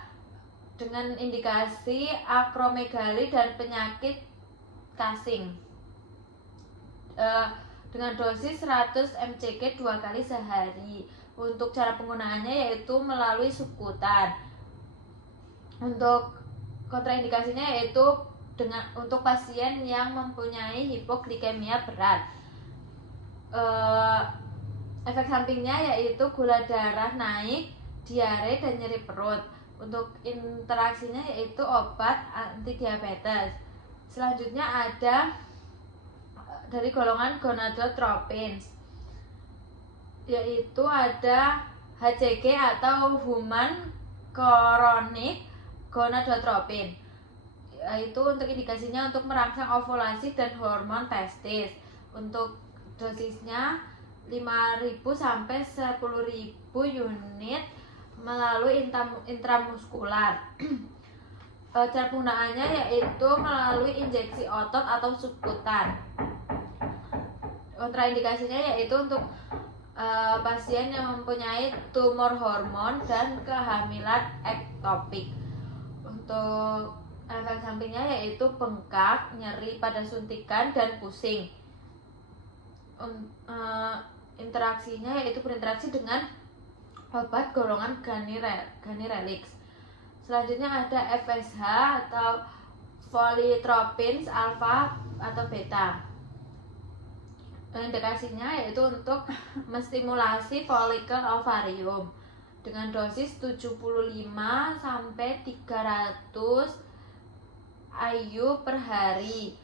dengan indikasi akromegali dan penyakit kasing dengan dosis 100 mcg 2 kali sehari. Untuk cara penggunaannya yaitu melalui subkutan. Untuk kontraindikasinya yaitu untuk pasien yang mempunyai hipoglikemia berat. Efek sampingnya yaitu gula darah naik, diare, dan nyeri perut. Untuk interaksinya yaitu obat antidiabetes. Selanjutnya ada dari golongan gonadotropins, yaitu ada HCG atau human chorionic gonadotropin, yaitu untuk indikasinya untuk merangsang ovulasi dan hormon testis. Untuk dosisnya 5.000 sampai 10.000 unit melalui intramuskular. Cara penggunaannya yaitu melalui injeksi otot atau subkutan. Kontraindikasinya yaitu untuk pasien yang mempunyai tumor hormon dan kehamilan ektopik. Untuk efek sampingnya yaitu bengkak, nyeri pada suntikan, dan pusing. Interaksinya yaitu berinteraksi dengan obat golongan ganirelix. Selanjutnya ada FSH atau Follitropins alfa atau beta. Indikasinya yaitu untuk menstimulasi folikel ovarium dengan dosis 75 sampai 300 IU per hari.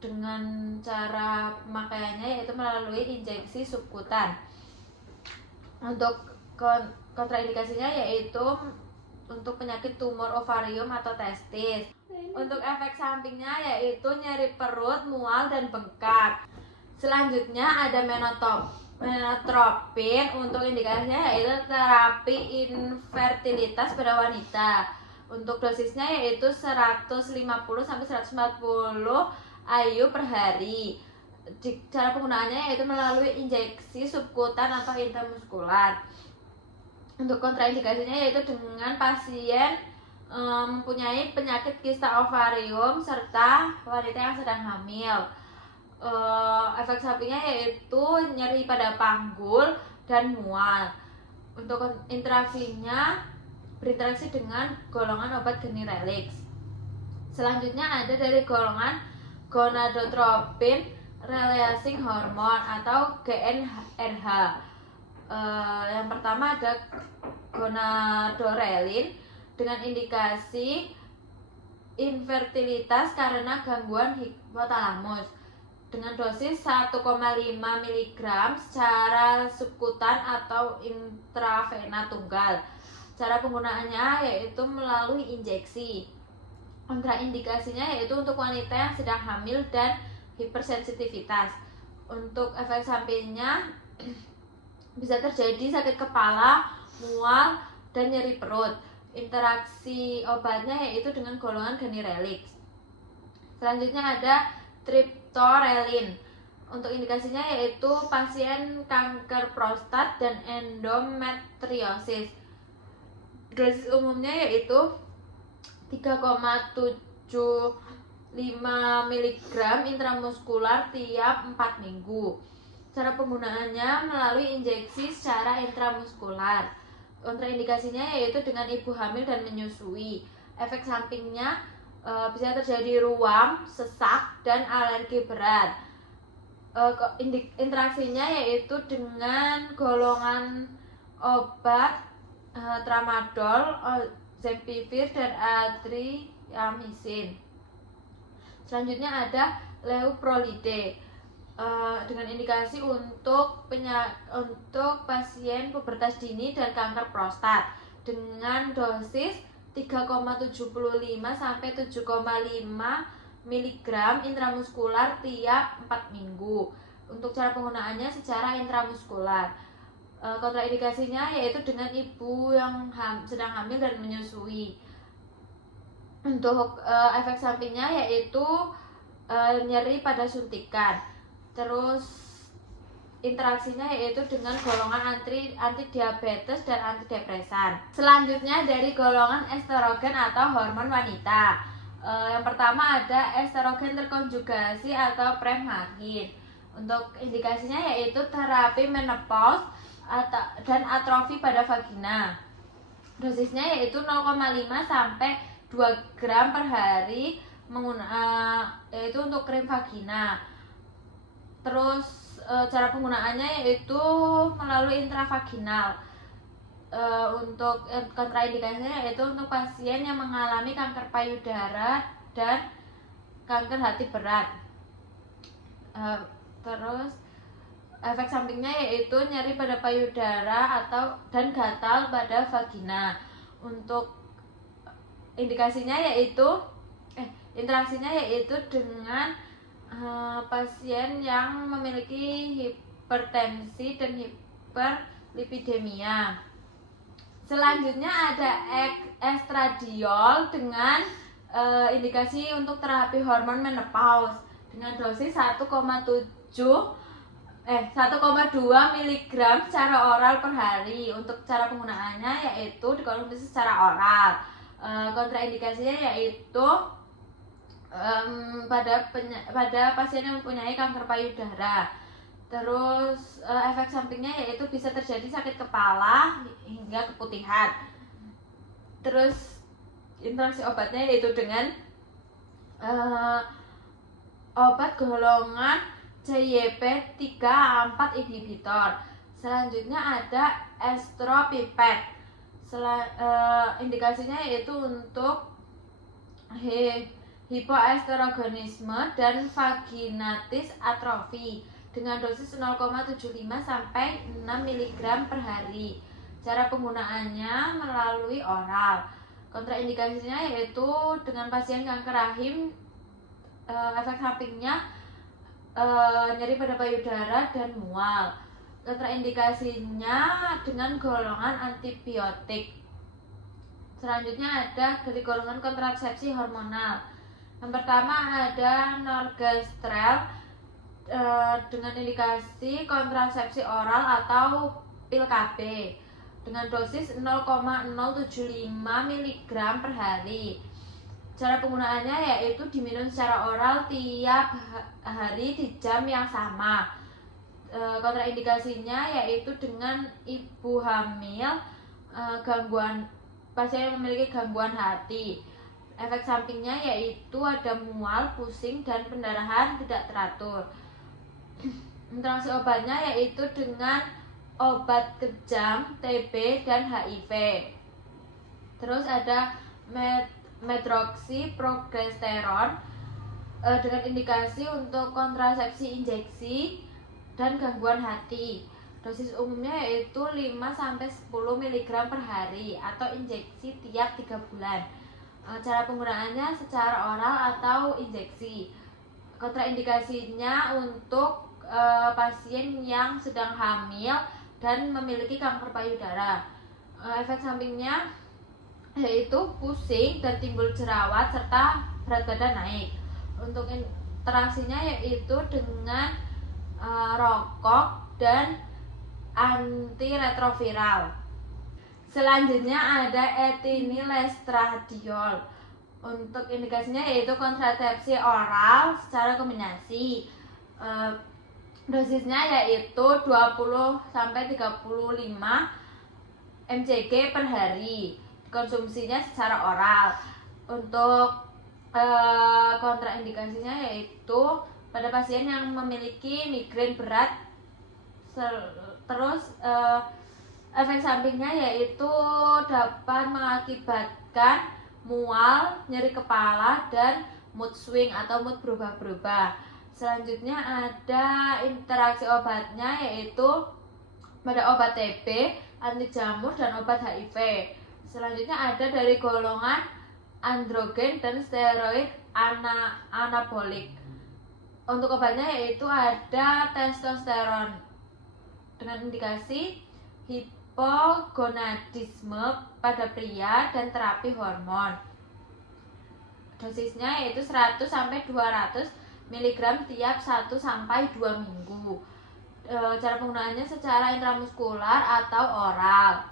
Dengan cara pemakaiannya yaitu melalui injeksi subkutan. Untuk kontraindikasinya yaitu untuk penyakit tumor ovarium atau testis. Untuk efek sampingnya yaitu nyeri perut, mual, dan bengkak. Selanjutnya ada menotropin. Untuk indikasinya yaitu terapi infertilitas pada wanita. Untuk dosisnya yaitu 150 sampai 140 IU per hari. Cara penggunaannya yaitu melalui injeksi subkutan atau intramuskular. Untuk kontraindikasinya yaitu dengan pasien mempunyai penyakit kista ovarium serta wanita yang sedang hamil. Efek sampingnya yaitu nyeri pada panggul dan mual. Untuk interaksinya berinteraksi dengan golongan obat Genirelix. Selanjutnya ada dari golongan gonadotropin releasing hormone atau GnRH. Yang pertama ada gonadorelin dengan indikasi infertilitas karena gangguan hipotalamus dengan dosis 1,5 mg secara subkutan atau intravena tunggal. Cara penggunaannya yaitu melalui injeksi. Kontraindikasinya yaitu untuk wanita yang sedang hamil dan hipersensitivitas. Untuk efek sampingnya bisa terjadi sakit kepala, mual, dan nyeri perut. Interaksi obatnya yaitu dengan golongan Genirelix. Selanjutnya ada triptorelin. Untuk indikasinya yaitu pasien kanker prostat dan endometriosis. Dosis umumnya yaitu 3,75 mg intramuskular tiap 4 minggu. Cara penggunaannya melalui injeksi secara intramuskular. Kontraindikasinya yaitu dengan ibu hamil dan menyusui. Efek sampingnya bisa terjadi ruam, sesak, dan alergi berat. Interaksinya yaitu dengan golongan obat tramadol, Zempivir, dan atriamycin. Selanjutnya ada leuprolide dengan indikasi untuk pasien pubertas dini dan kanker prostat dengan dosis 3,75 sampai 7,5 mg intramuskular tiap 4 minggu. Untuk cara penggunaannya secara intramuskular. Kontraindikasinya yaitu dengan ibu yang sedang hamil dan menyusui. Untuk efek sampingnya yaitu nyeri pada suntikan. Terus interaksinya yaitu dengan golongan antidiabetes dan antidepresan. Selanjutnya dari golongan estrogen atau hormon wanita. Yang pertama ada estrogen terkonjugasi atau premagin. Untuk indikasinya yaitu terapi menopause dan atrofi pada vagina. Dosisnya yaitu 0,5 sampai 2 gram per hari yaitu untuk krim vagina. Terus cara penggunaannya yaitu melalui intravaginal. Untuk kontraindikasinya yaitu untuk pasien yang mengalami kanker payudara dan kanker hati berat. Terus efek sampingnya yaitu nyeri pada payudara dan gatal pada vagina. Untuk indikasinya yaitu interaksinya yaitu dengan pasien yang memiliki hipertensi dan hiperlipidemia. Selanjutnya ada estradiol dengan indikasi untuk terapi hormon menopause dengan dosis 1,2 mg secara oral per hari. Untuk cara penggunaannya yaitu dikonsumsi secara oral. Kontraindikasinya yaitu pada pasien yang mempunyai kanker payudara. Terus efek sampingnya yaitu bisa terjadi sakit kepala hingga keputihan. Terus interaksi obatnya yaitu dengan obat golongan CYP3A4 inhibitor. Selanjutnya ada estropipet. Indikasinya yaitu untuk hipoestrogenisme dan vaginitis atrofi dengan dosis 0,75 sampai 6 mg per hari. Cara penggunaannya melalui oral. Kontraindikasinya yaitu dengan pasien kanker rahim, efek sampingnya nyeri pada payudara dan mual. Kontraindikasinya dengan golongan antibiotik. Selanjutnya ada dari golongan kontrasepsi hormonal. Yang pertama ada norgestrel dengan indikasi kontrasepsi oral atau pil KB dengan dosis 0,075 mg per hari. Cara penggunaannya yaitu diminum secara oral tiap hari di jam yang sama. Kontraindikasinya yaitu dengan ibu hamil, pasien yang memiliki gangguan hati. Efek sampingnya yaitu ada mual, pusing, dan pendarahan tidak teratur. Interaksi obatnya yaitu dengan obat kejang, TB, dan HIV. Terus ada medroxyprogesterone dengan indikasi untuk kontrasepsi injeksi dan gangguan hati. Dosis umumnya yaitu 5-10 mg per hari atau injeksi tiap 3 bulan. Cara penggunaannya secara oral atau injeksi. Kontraindikasinya untuk pasien yang sedang hamil dan memiliki kanker payudara. Efek sampingnya yaitu pusing dan timbul jerawat serta berat badan naik. Untuk interaksinya yaitu dengan rokok dan antiretroviral. Selanjutnya ada etinilestradiol. Untuk indikasinya yaitu kontrasepsi oral secara kombinasi. Dosisnya yaitu 20-35 mcg per hari. Konsumsinya secara oral. Untuk kontraindikasinya yaitu pada pasien yang memiliki migrain berat. Terus efek sampingnya yaitu dapat mengakibatkan mual, nyeri kepala, dan mood swing atau mood berubah-berubah. Selanjutnya ada interaksi obatnya yaitu pada obat TB, anti jamur, dan obat HIV. Selanjutnya ada dari golongan androgen dan steroid anabolik. Untuk obatnya yaitu ada testosteron dengan indikasi hipogonadisme pada pria dan terapi hormon. Dosisnya yaitu 100-200 mg tiap 1-2 minggu. Cara penggunaannya secara intramuskular atau oral.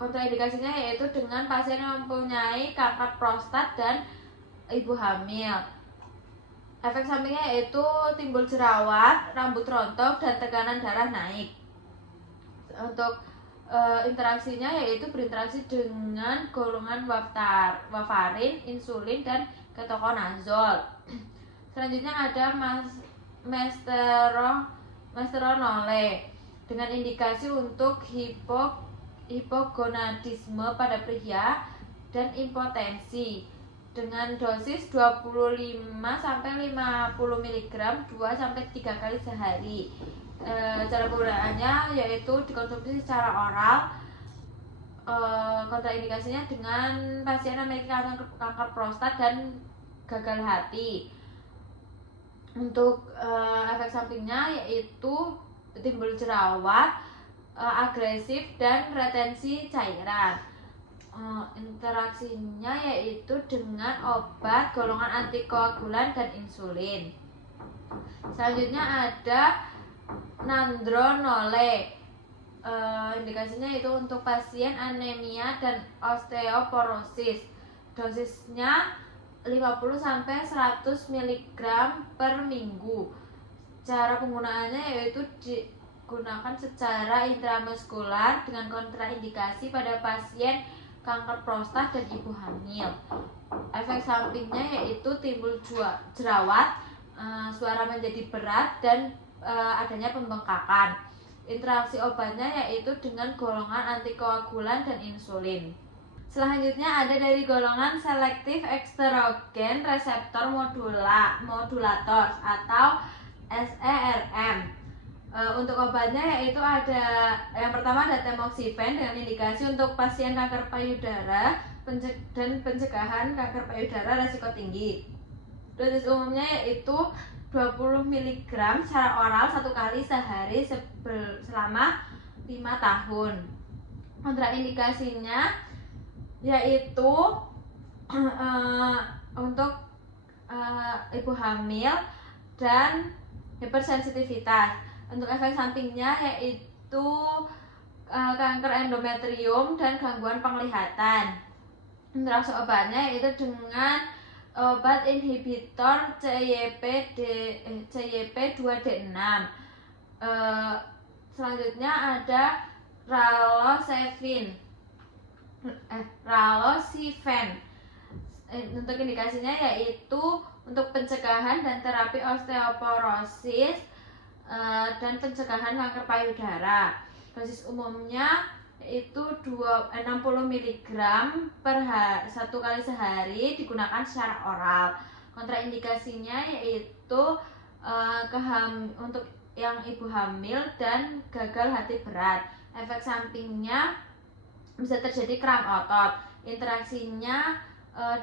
Kontraindikasinya yaitu dengan pasien yang mempunyai kanker prostat dan ibu hamil. Efek sampingnya yaitu timbul jerawat, rambut rontok, dan tekanan darah naik. Untuk interaksinya yaitu berinteraksi dengan golongan warfarin, insulin, dan ketokonazol. Selanjutnya ada mesteronole dengan indikasi untuk hipogonadisme pada pria dan impotensi dengan dosis 25-50 mg 2-3 kali sehari. Cara penggunaannya yaitu dikonsumsi secara oral. Kontraindikasinya dengan pasien yang memiliki kanker prostat dan gagal hati. Untuk efek sampingnya yaitu timbul jerawat, agresif, dan retensi cairan. Interaksinya yaitu dengan obat golongan antikoagulan dan insulin. Selanjutnya ada nandronole. Indikasinya yaitu untuk pasien anemia dan osteoporosis. Dosisnya 50-100 mg per minggu. Cara penggunaannya yaitu digunakan secara intramuskular dengan kontraindikasi pada pasien kanker prostat dan ibu hamil. Efek sampingnya yaitu timbul jerawat, suara menjadi berat, dan adanya pembengkakan. Interaksi obatnya yaitu dengan golongan antikoagulan dan insulin. Selanjutnya ada dari golongan selektif estrogen reseptor modulator atau SERM. Untuk obatnya yaitu ada yang pertama ada tamoxifen dengan indikasi untuk pasien kanker payudara dan pencegahan kanker payudara resiko tinggi. Dosis umumnya yaitu 20 mg secara oral 1 kali sehari selama 5 tahun. Kontraindikasinya yaitu untuk ibu hamil dan hipersensitivitas. Untuk efek sampingnya yaitu kanker endometrium dan gangguan penglihatan. Interaksi obatnya yaitu dengan obat inhibitor CYP2D6. Selanjutnya ada ralosifen. Untuk indikasinya yaitu untuk pencegahan dan terapi osteoporosis dan pencegahan kanker payudara. Dosis umumnya yaitu 60 mg per 1 kali sehari digunakan secara oral. Kontraindikasinya yaitu untuk yang ibu hamil dan gagal hati berat. Efek sampingnya bisa terjadi kram otot. Interaksinya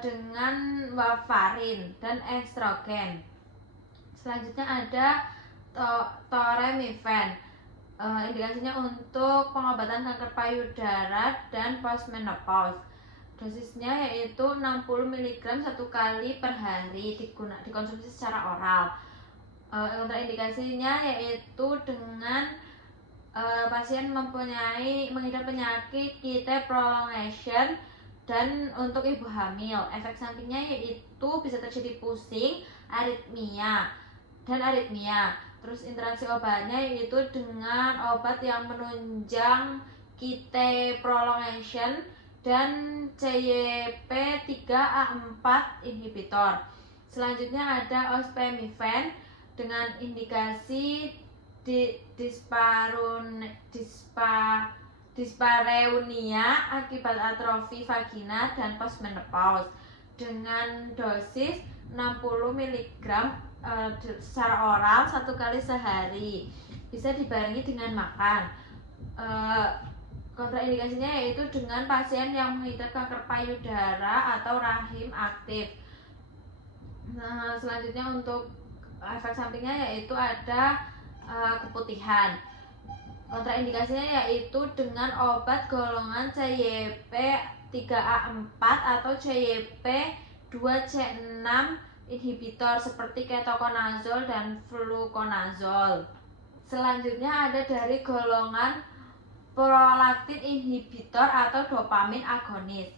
dengan warfarin dan estrogen. Selanjutnya ada toremifen. Indikasinya untuk pengobatan kanker payudara dan postmenopause. Dosisnya yaitu 60 mg 1 kali per hari dikonsumsi secara oral. Kontraindikasinya yaitu dengan pasien mengidap penyakit QT prolongation dan untuk ibu hamil. Efek sampingnya yaitu bisa terjadi pusing, aritmia. Terus interaksi obatnya yaitu dengan obat yang menunjang QT prolongation dan CYP3A4 inhibitor. Selanjutnya ada ospemifen dengan indikasi dispareunia akibat atrofi vagina dan postmenopause dengan dosis 60 mg secara oral 1 kali sehari, bisa dibarengi dengan makan. Kontraindikasinya yaitu dengan pasien yang mengidap kanker payudara atau rahim aktif. Selanjutnya untuk efek sampingnya yaitu ada keputihan. Kontraindikasinya yaitu dengan obat golongan CYP3A4 atau CYP2C6 inhibitor seperti ketoconazole dan fluconazole. Selanjutnya ada dari golongan prolaktin inhibitor atau dopamin agonis.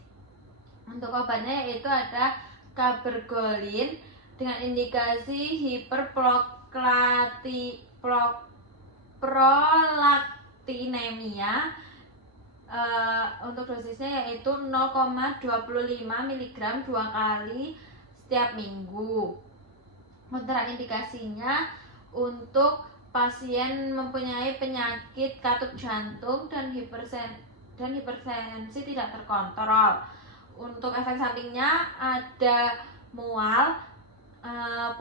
Untuk obatnya yaitu ada cabergoline dengan indikasi hiperprolaktinemia. Untuk dosisnya yaitu 0,25 mg 2 kali setiap minggu. Kontraindikasinya untuk pasien mempunyai penyakit katup jantung dan hipertensi tidak terkontrol. Untuk efek sampingnya ada mual,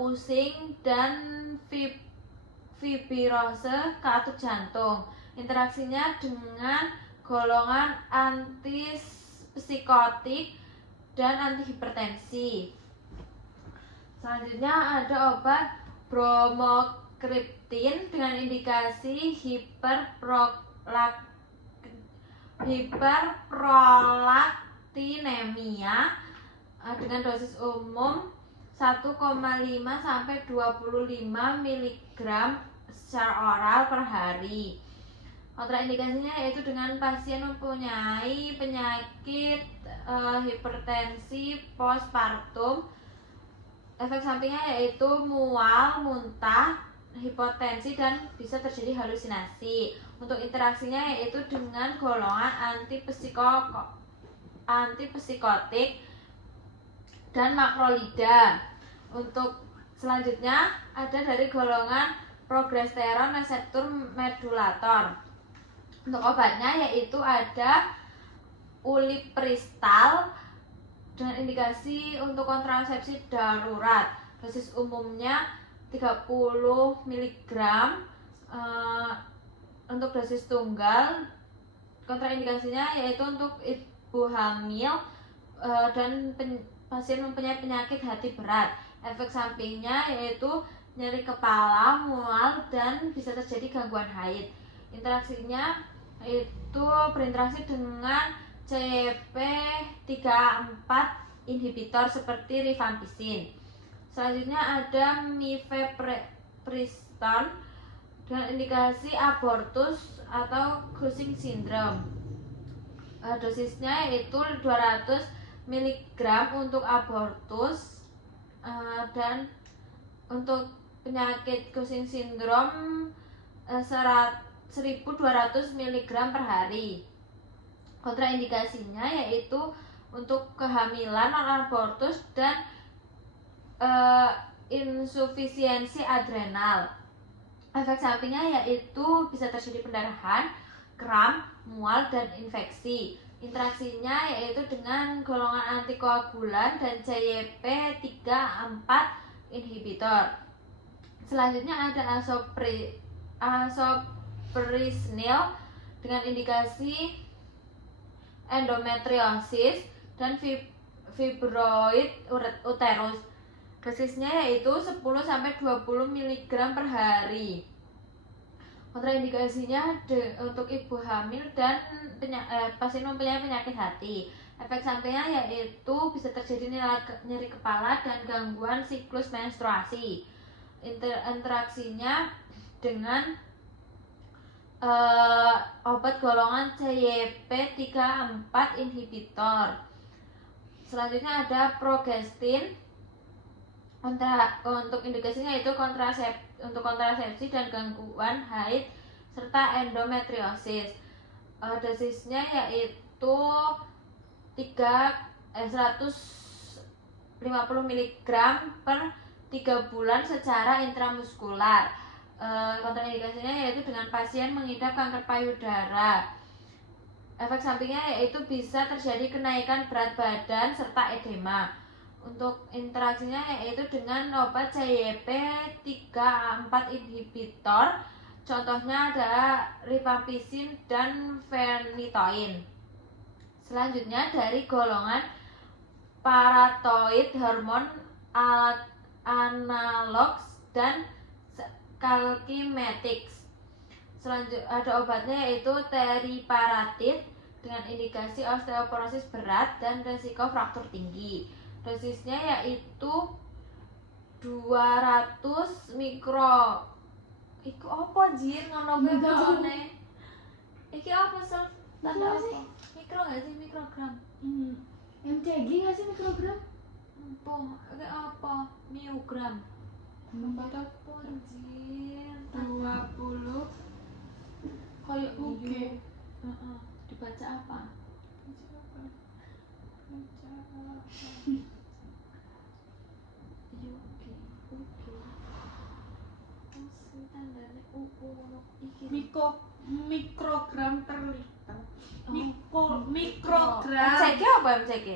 pusing, dan fibrose katup jantung. Interaksinya dengan golongan antipsikotik dan antihipertensi. Selanjutnya ada obat bromokriptin dengan indikasi hiperprolaktinemia dengan dosis umum 1,5 sampai 25 mg secara oral per hari. Kontraindikasinya yaitu dengan pasien mempunyai penyakit hipertensi postpartum. Efek sampingnya yaitu mual, muntah, hipotensi dan bisa terjadi halusinasi. Untuk interaksinya yaitu dengan golongan antipsikotik dan makrolida. Untuk selanjutnya ada dari golongan progesteron reseptor modulator. Untuk obatnya yaitu ada ulipristal dengan indikasi untuk kontrasepsi darurat. Dosis umumnya 30 mg untuk dosis tunggal. Kontraindikasinya yaitu untuk ibu hamil dan pasien mempunyai penyakit hati berat. Efek sampingnya yaitu nyeri kepala, mual, dan bisa terjadi gangguan haid. Interaksinya itu berinteraksi dengan CYP3A4 inhibitor seperti rifampicin. Selanjutnya ada mifepriston dengan indikasi abortus atau Cushing syndrome. Dosisnya yaitu 200 mg untuk abortus dan untuk penyakit Cushing syndrome 1200 mg per hari. Kontraindikasinya yaitu untuk kehamilan, non-abortus, dan insufisiensi adrenal. Efek sampingnya yaitu bisa terjadi pendarahan, kram, mual, dan infeksi. Interaksinya yaitu dengan golongan antikoagulan dan CYP3A4 inhibitor. Selanjutnya ada asoprisnil dengan indikasi endometriosis dan fibroid uterus. Dosisnya yaitu 10-20 mg per hari. Kontraindikasinya untuk ibu hamil dan pasien mempunyai penyakit hati. Efek sampingnya yaitu bisa terjadi nyeri kepala dan gangguan siklus menstruasi. Interaksinya dengan obat golongan CYP3A4 inhibitor. Selanjutnya ada progestin. Untuk indikasinya yaitu untuk kontrasepsi dan gangguan haid serta endometriosis. Dosisnya yaitu 150 mg per 3 bulan secara intramuskular. Kontraindikasinya yaitu dengan pasien mengidap kanker payudara. Efek sampingnya yaitu bisa terjadi kenaikan berat badan serta edema. Untuk interaksinya yaitu dengan obat CYP3A4 inhibitor. Contohnya adalah rifampicin dan phenytoin. Selanjutnya dari golongan paratoid hormon analogs dan calcimetics. Selanjutnya ada obatnya yaitu teriparatid dengan indikasi osteoporosis berat dan resiko fraktur tinggi. Dosisnya yaitu 200 mikro. Iku apa jir ngono kuwi? Iki apa sel? Tanda apa? Mikro enggak sih, mikrogram? MCG nggak sih mikrogram? Kayak apa? Miogram. Apa jir? 20 kayak oke. Dibaca apa? Mikrogram per liter. Mikrogram. MCG apa MCG?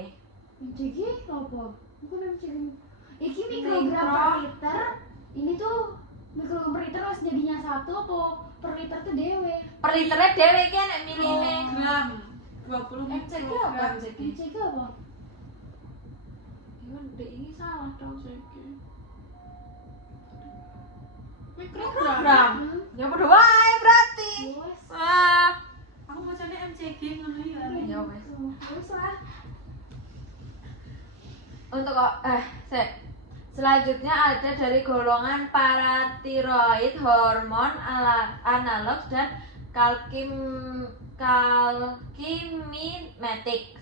MCG apa? Bukan MCG. Iki mikrogram per liter. Ini tuh mikrogram per liter harus jadinya satu apa per liter tuh dewe? Per liternya dewe iki nek miline. Gram. 20 MCG apa MCG? MCG apa? Ini salah dong. Mikrogram. Ya padha wae berarti. Wes. Wah. Aku bacanya MCG ngono ya. Ya wes. Wes lah. Untuk selanjutnya ada dari golongan paratiroid hormon analog dan calcimimetic.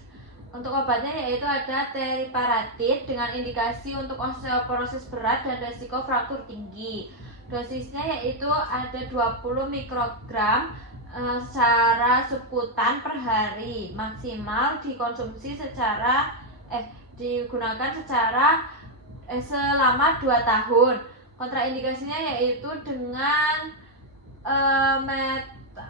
Untuk obatnya yaitu ada teriparatid dengan indikasi untuk osteoporosis berat dan resiko fraktur tinggi. Dosisnya yaitu ada 20 mikrogram secara subkutan per hari, maksimal dikonsumsi digunakan secara selama 2 tahun. Kontraindikasinya yaitu dengan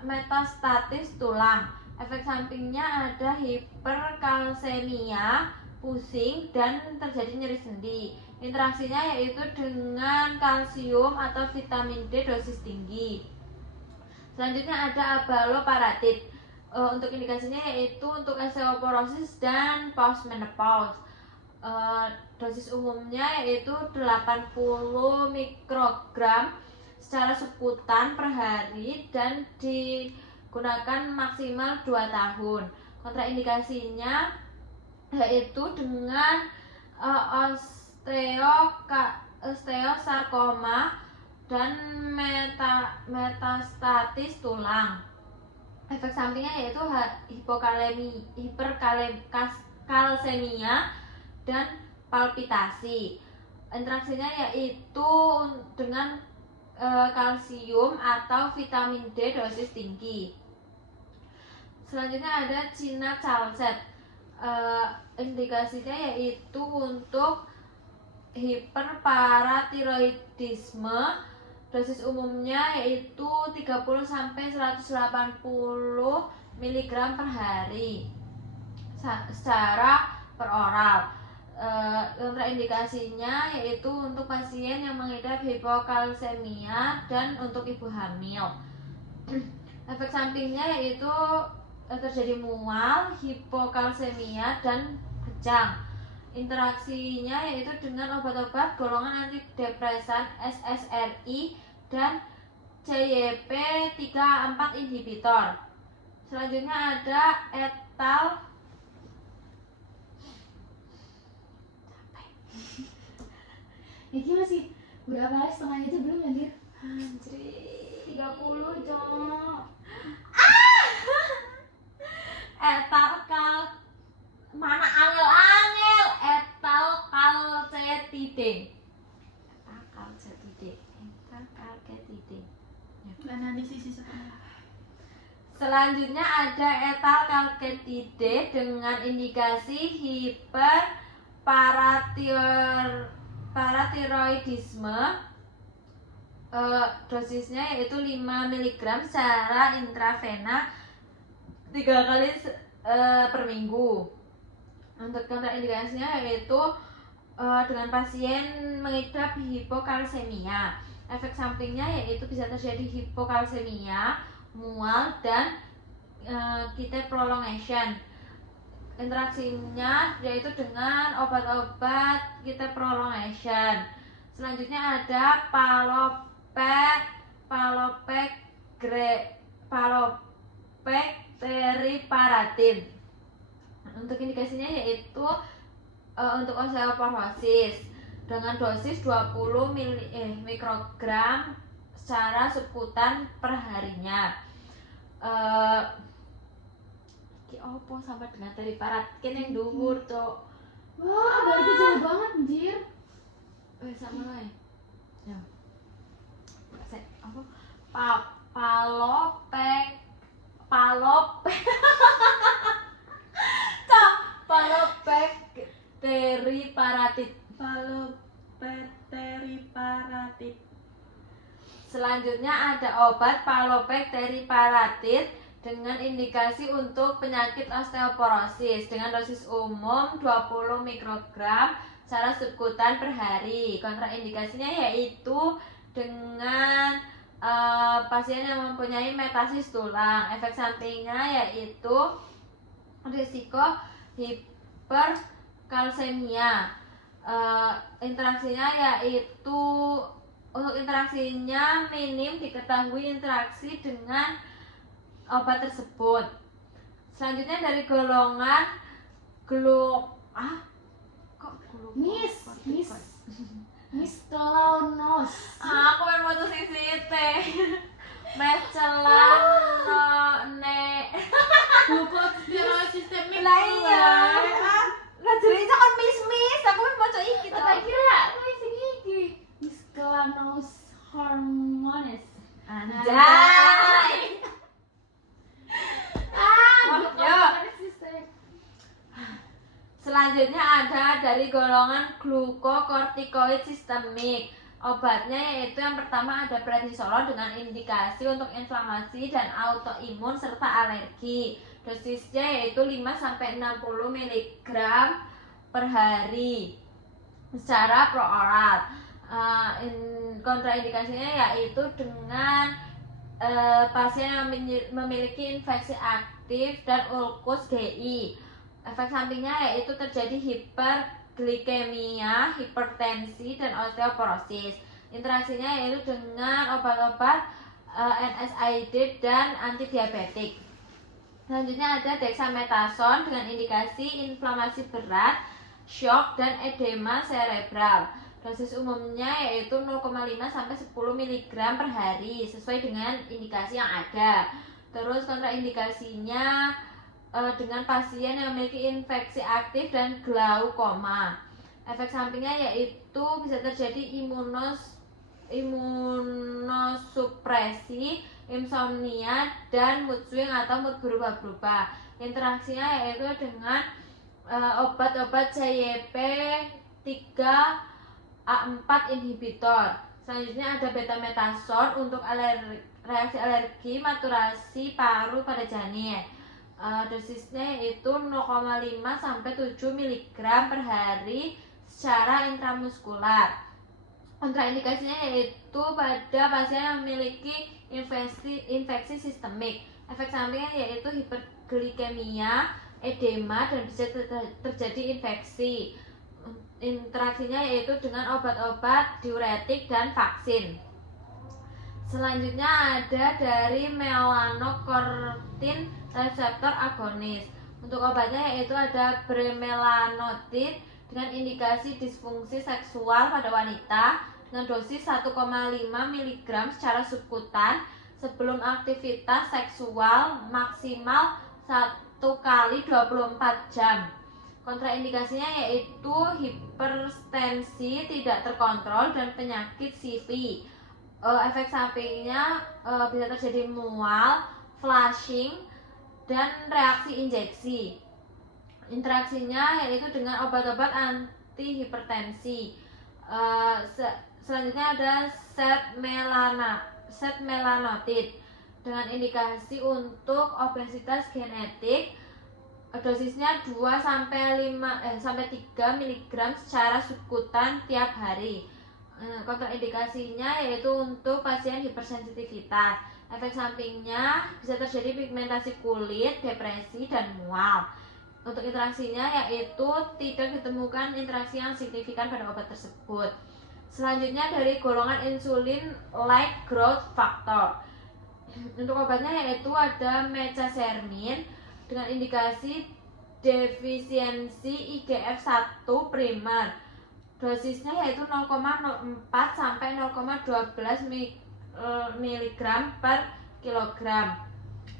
metastatis tulang. Efek sampingnya ada hiperkalsemia, pusing, dan terjadi nyeri sendi. Interaksinya yaitu dengan kalsium atau vitamin D dosis tinggi. Selanjutnya ada abaloparatid. Untuk indikasinya yaitu untuk osteoporosis dan postmenopause. Dosis umumnya yaitu 80 mikrogram secara subkutan per hari dan digunakan maksimal 2 tahun. Kontraindikasinya yaitu dengan osteosarkoma dan metastatis tulang. Efek sampingnya yaitu hiperkalsemia dan palpitasi. Interaksinya yaitu dengan kalsium atau vitamin D dosis tinggi. Selanjutnya ada Cina Chalcet. Indikasinya yaitu untuk hiperparatiroidisme. Dosis umumnya yaitu 30 sampai 180 mg per hari secara peroral. Kontraindikasinya yaitu untuk pasien yang mengidap hipokalsemia dan untuk ibu hamil. Efek sampingnya yaitu terjadi mual, hipokalsemia, dan kejang. Interaksinya yaitu dengan obat-obat golongan antidepresan SSRI dan CYP3A4 inhibitor. Selanjutnya ada etal Iki masih berapa lagi setengah itu belum anjir? Anjir 30 cok. Etal mana angel etal calcetidine. Karena di sisi setengah. Selanjutnya ada etal calcetidine dengan indikasi hiperparatiroidisme. Dosisnya yaitu 5 mg secara intravena 3 kali per minggu. Untuk kontraindikasinya yaitu dengan pasien mengidap hipokalsemia. Efek sampingnya yaitu bisa terjadi hipokalsemia, mual, dan QT prolongation. Interaksinya yaitu dengan obat-obat QT prolongation. Selanjutnya ada palopecteriparatid. Untuk indikasinya yaitu untuk osteoporosis dengan dosis 20 mikrogram secara subkutan per harinya. Ki opo sama dengan teriparatid yang dhuwur, Cuk. Wah, berarti jauh banget anjir. Sama lah ya. Palopecteriparatid. Selanjutnya ada obat palopecteriparatid dengan indikasi untuk penyakit osteoporosis dengan dosis umum 20 mikrogram secara subkutan per hari. Kontraindikasinya yaitu dengan pasien yang mempunyai metastasis tulang. Efek sampingnya yaitu risiko hiperkalsemia. Interaksinya yaitu untuk interaksinya minim diketahui interaksi dengan obat tersebut. Selanjutnya dari golongan Miscellaneous. Aku yang mau tuh sisite. Mecelane. Bukan secara sistemik. Lah iya. Lah jadi kan mis. Aku yang mau iki Tak kira lu sing iki. Miscellaneous harm Selanjutnya ada dari golongan glukokortikoid sistemik. Obatnya yaitu yang pertama ada prednisolon dengan indikasi untuk inflamasi dan autoimun serta alergi. Dosisnya yaitu 5-60 mg per hari secara peroral. Kontraindikasinya yaitu dengan pasien yang memiliki infeksi aktif dan ulkus GI. Efek sampingnya yaitu terjadi hiperglikemia, hipertensi, dan osteoporosis. Interaksinya yaitu dengan obat-obat NSAID dan antidiabetik. Selanjutnya ada dexamethasone dengan indikasi inflamasi berat, shock, dan edema cerebral. Dosis umumnya yaitu 0,5-10 mg per hari sesuai dengan indikasi yang ada. Terus kontraindikasinya dengan pasien yang memiliki infeksi aktif dan glaukoma. Efek sampingnya yaitu bisa terjadi imunosupresi, insomnia, dan mood swing atau mood berubah-ubah. Interaksinya yaitu dengan obat-obat CYP3A4 inhibitor. Selanjutnya ada betamethasone untuk reaksi alergi maturasi paru pada janin. Dosisnya yaitu 0,5-7 mg per hari secara intramuskular. Kontraindikasinya yaitu pada pasien yang memiliki infeksi sistemik. Efek sampingnya yaitu hiperglikemia, edema, dan bisa terjadi infeksi. Interaksinya yaitu dengan obat-obat diuretik dan vaksin. Selanjutnya ada dari melanocortin reseptor agonis. Untuk obatnya yaitu ada bremelanotide dengan indikasi disfungsi seksual pada wanita dengan dosis 1,5 mg secara subkutan sebelum aktivitas seksual maksimal 1 kali 24 jam. Kontraindikasinya yaitu hipertensi tidak terkontrol dan penyakit CV. Efek sampingnya bisa terjadi mual, flushing, dan reaksi injeksi. Interaksinya yaitu dengan obat-obat antihipertensi. Selanjutnya ada setmelanotide dengan indikasi untuk obesitas genetik. Dosisnya 2-3 mg secara subkutan tiap hari. Kontraindikasinya yaitu untuk pasien hipersensitivitas. Efek sampingnya bisa terjadi pigmentasi kulit, depresi, dan mual. Untuk interaksinya yaitu tidak ditemukan interaksi yang signifikan pada obat tersebut. Selanjutnya dari golongan insulin-like growth factor. Untuk obatnya yaitu ada mecasermin dengan indikasi defisiensi IGF-1 primer. Dosisnya yaitu 0,04-0,12 mg per kilogram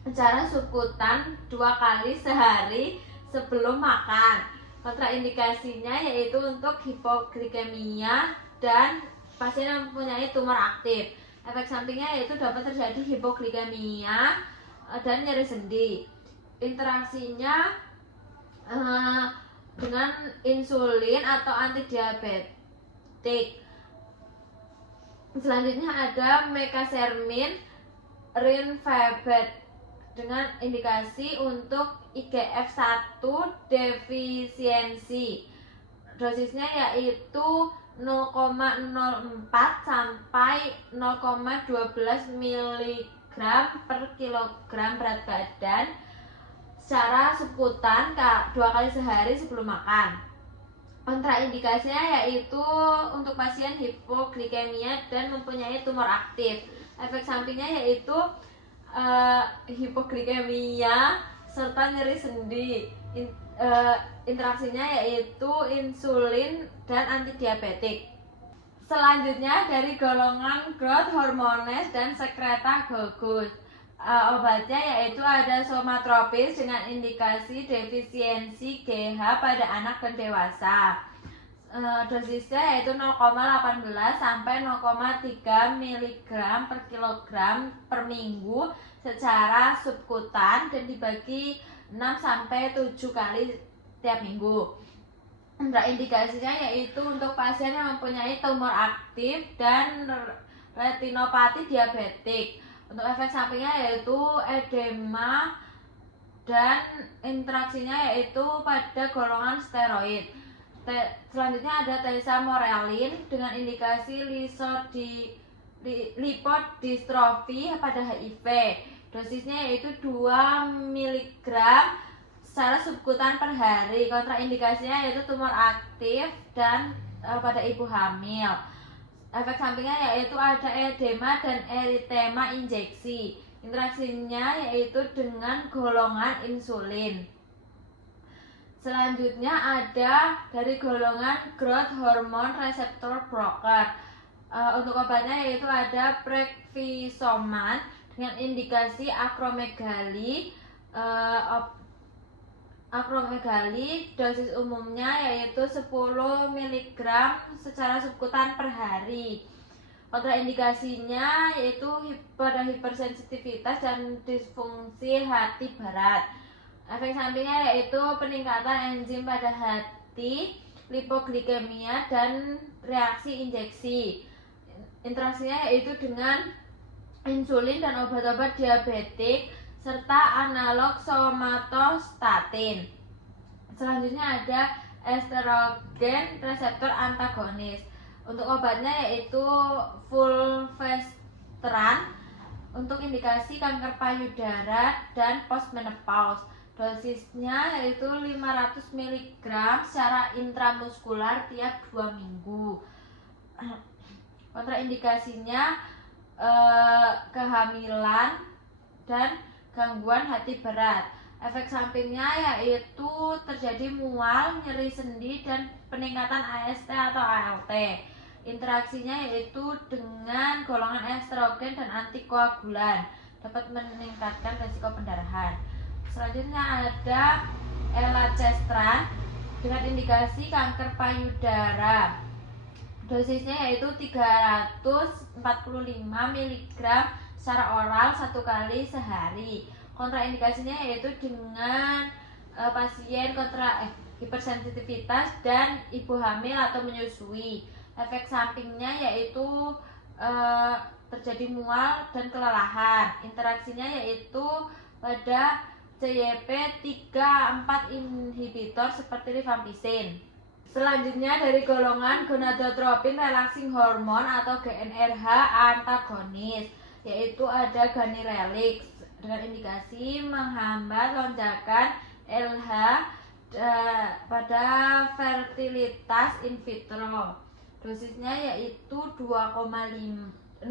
secara subkutan 2 kali sehari sebelum makan. Kontraindikasinya yaitu untuk hipoglikemia dan pasien yang mempunyai tumor aktif. Efek sampingnya yaitu dapat terjadi hipoglikemia dan nyeri sendi. Interaksinya dengan insulin atau antidiabetik. Selanjutnya ada mecasermin rinvabat dengan indikasi untuk IGF-1 defisiensi. Dosisnya yaitu 0,04-0,12 mg per kilogram berat badan secara subkutan 2 kali sehari sebelum makan. Kontraindikasinya yaitu untuk pasien hipoglikemia dan mempunyai tumor aktif. Efek sampingnya yaitu hipoglikemia serta nyeri sendi. Interaksinya yaitu insulin dan antidiabetik. Selanjutnya dari golongan growth hormones dan sekretagogus. Obatnya yaitu ada somatropis dengan indikasi defisiensi GH pada anak dan dewasa. Dosisnya yaitu 0,18-0,3 mg per kilogram per minggu secara subkutan dan dibagi 6-7 kali tiap minggu. Kontraindikasinya yaitu untuk pasien yang mempunyai tumor aktif dan retinopati diabetik. Untuk efek sampingnya yaitu edema dan interaksinya yaitu pada golongan steroid. Selanjutnya ada tesamorelin dengan indikasi lipodystrofi pada HIV. Dosisnya yaitu 2 mg secara subkutan per hari. Kontraindikasinya yaitu tumor aktif dan pada ibu hamil. Efek sampingnya yaitu ada edema dan eritema injeksi. Interaksinya yaitu dengan golongan insulin. Selanjutnya ada dari golongan growth hormone receptor blocker. Untuk obatnya yaitu ada pregfisoman dengan indikasi akromegali. Dosis umumnya yaitu 10 mg secara subkutan per hari. Kontraindikasinya yaitu pada hipersensitivitas dan disfungsi hati berat. Efek sampingnya yaitu peningkatan enzim pada hati, lipoglikemia, dan reaksi injeksi. Interaksinya yaitu dengan insulin dan obat-obat diabetik serta analog somatostatin. Selanjutnya ada estrogen reseptor antagonis. Untuk obatnya yaitu fulvestrant untuk indikasi kanker payudara dan postmenopause. Dosisnya yaitu 500 mg secara intramuskular tiap 2 minggu. Kontraindikasinya kehamilan dan gangguan hati berat. Efek sampingnya yaitu terjadi mual, nyeri sendi, dan peningkatan AST atau ALT. Interaksinya yaitu dengan golongan estrogen dan antikoagulan, dapat meningkatkan risiko pendarahan. Selanjutnya ada elacestrant dengan indikasi kanker payudara. Dosisnya yaitu 345 mg secara oral 1 kali sehari. Kontraindikasinya yaitu dengan pasien hipersensitivitas dan ibu hamil atau menyusui. Efek sampingnya yaitu terjadi mual dan kelelahan. Interaksinya yaitu pada CYP3/4 inhibitor seperti rifampicin. Selanjutnya dari golongan gonadotropin relaxing hormone atau GnRH antagonis, yaitu ada ganirelix dengan indikasi menghambat lonjakan LH pada fertilitas in vitro. Dosisnya yaitu 0,25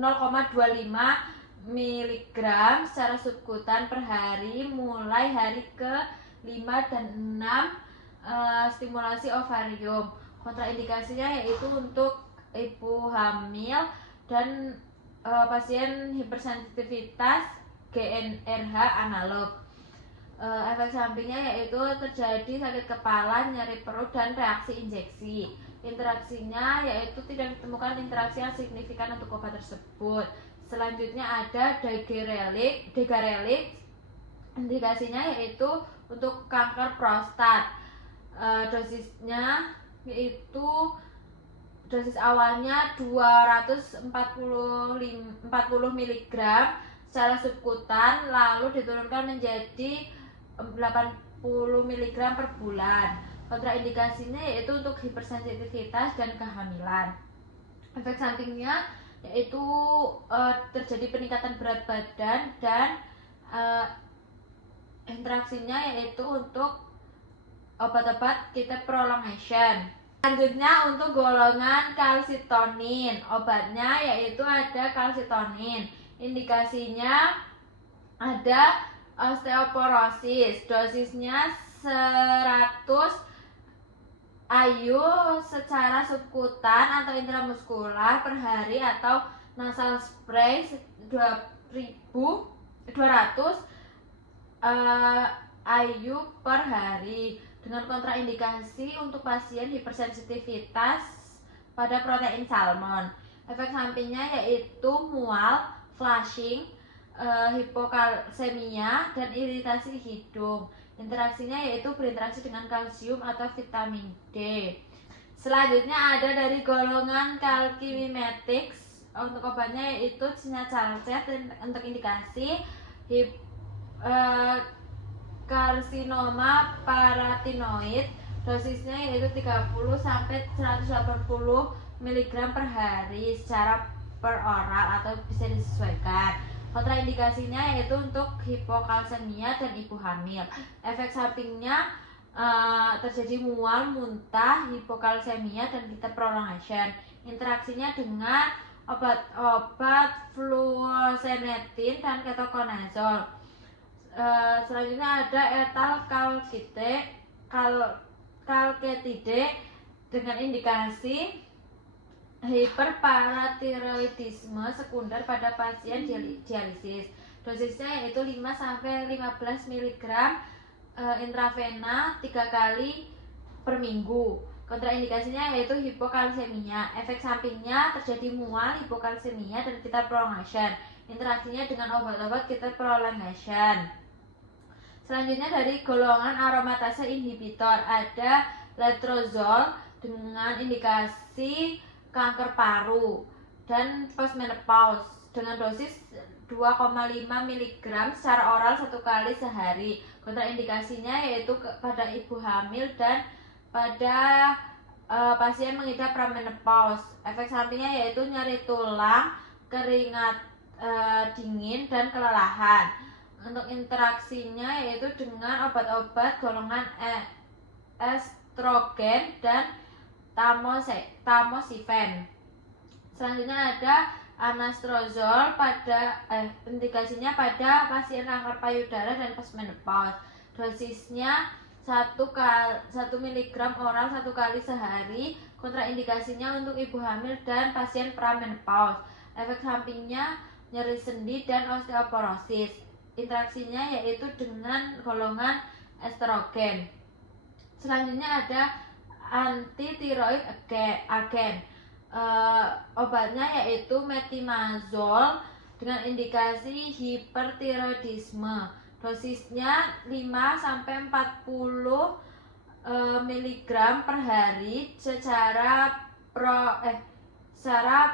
mg secara subkutan per hari mulai hari ke-5 dan 6 stimulasi ovarium. Kontraindikasinya yaitu untuk ibu hamil dan pasien hipersensitivitas GnRH analog. Efek sampingnya yaitu terjadi sakit kepala, nyeri perut, dan reaksi injeksi. Interaksinya yaitu tidak ditemukan interaksi yang signifikan untuk obat tersebut. Selanjutnya ada degarelix. Indikasinya yaitu untuk kanker prostat. Dosisnya yaitu dosis awalnya 240 mg secara subkutan, lalu diturunkan menjadi 80 mg per bulan. Kontraindikasinya yaitu untuk hipersensitivitas dan kehamilan. Efek sampingnya yaitu terjadi peningkatan berat badan dan interaksinya yaitu untuk obat-obat kita prolongation. Selanjutnya untuk golongan kalsitonin, obatnya yaitu ada kalsitonin. Indikasinya ada osteoporosis. Dosisnya 100 IU secara subkutan atau intramuskular per hari atau nasal spray 200 IU per hari, dengan kontraindikasi untuk pasien hipersensitivitas pada protein salmon. Efek sampingnya yaitu mual, flushing, hipokalsemia, dan iritasi hidung. Interaksinya yaitu berinteraksi dengan kalsium atau vitamin D. Selanjutnya ada dari golongan calcimimetics. Untuk obatnya yaitu cinacalcet untuk indikasi karsinoma paratinoid. Dosisnya yaitu 30 sampai 180 mg per hari secara per oral atau bisa disesuaikan. Kontraindikasinya yaitu untuk hipokalsemia dan ibu hamil. Efek sampingnya terjadi mual, muntah, hipokalsemia, dan kita prolongation. Interaksinya dengan obat-obat fluoxetine dan ketoconazole. Selanjutnya ada etal calcetide dengan indikasi hiperparatiroidisme sekunder pada pasien dialisis. Dosisnya yaitu 5 sampai 15 mg intravena 3 kali per minggu. Kontraindikasinya yaitu hipokalsemia. Efek sampingnya terjadi mual, hipokalsemia, dan kita prolongation. Interaksinya dengan obat-obat kita prolongation. Selanjutnya dari golongan aromatase inhibitor ada letrozole dengan indikasi kanker paru dan postmenopause dengan dosis 2,5 mg secara oral 1 kali sehari. Kontraindikasinya yaitu pada ibu hamil dan pada pasien mengidap premenopause. Efek sampingnya yaitu nyeri tulang, keringat dingin, dan kelelahan. Untuk interaksinya yaitu dengan obat-obat golongan estrogen dan tamoxifen. Selanjutnya ada anastrozol pada indikasinya pada pasien kanker payudara dan postmenopause. Dosisnya 1 mg oral 1 kali sehari. Kontraindikasinya untuk ibu hamil dan pasien premenopause. Efek sampingnya nyeri sendi dan osteoporosis. Interaksinya yaitu dengan golongan estrogen. Selanjutnya ada anti-tiroid agen. Obatnya yaitu metimazole dengan indikasi hipertiroidisme. Dosisnya 5 sampai 40 mg per hari secara per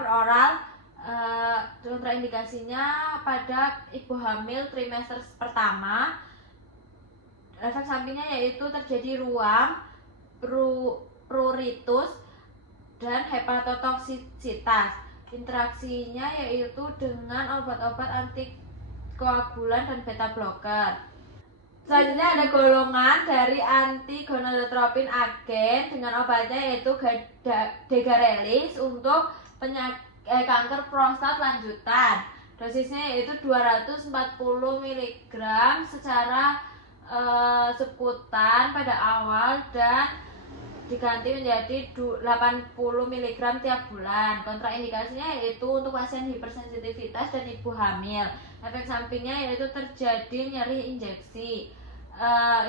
oral. Kontraindikasinya pada ibu hamil trimester pertama. Efek sampingnya yaitu terjadi ruam, pruritus, dan hepatotoksisitas. Interaksinya yaitu dengan obat-obat antikoagulan dan beta blocker. Selanjutnya ada golongan dari antigonadotropin agen dengan obatnya yaitu degarelis untuk kanker prostat lanjutan. Dosisnya yaitu 240 mg secara subkutan pada awal dan diganti menjadi 80 mg tiap bulan. Kontraindikasinya yaitu untuk pasien hipersensitivitas dan ibu hamil. Efek sampingnya yaitu terjadi nyeri injeksi.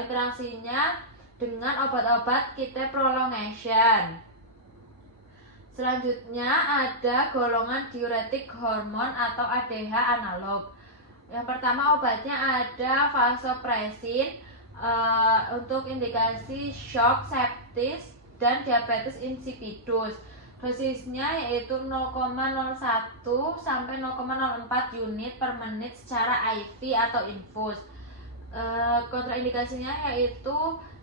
Interaksinya dengan obat-obat kita prolongation. Selanjutnya ada golongan diuretik hormon atau ADH analog. Yang pertama obatnya ada vasopressin untuk indikasi shock sepsis dan diabetes insipidus. Dosisnya yaitu 0,01 sampai 0,04 unit per menit secara IV atau infus. Kontraindikasinya yaitu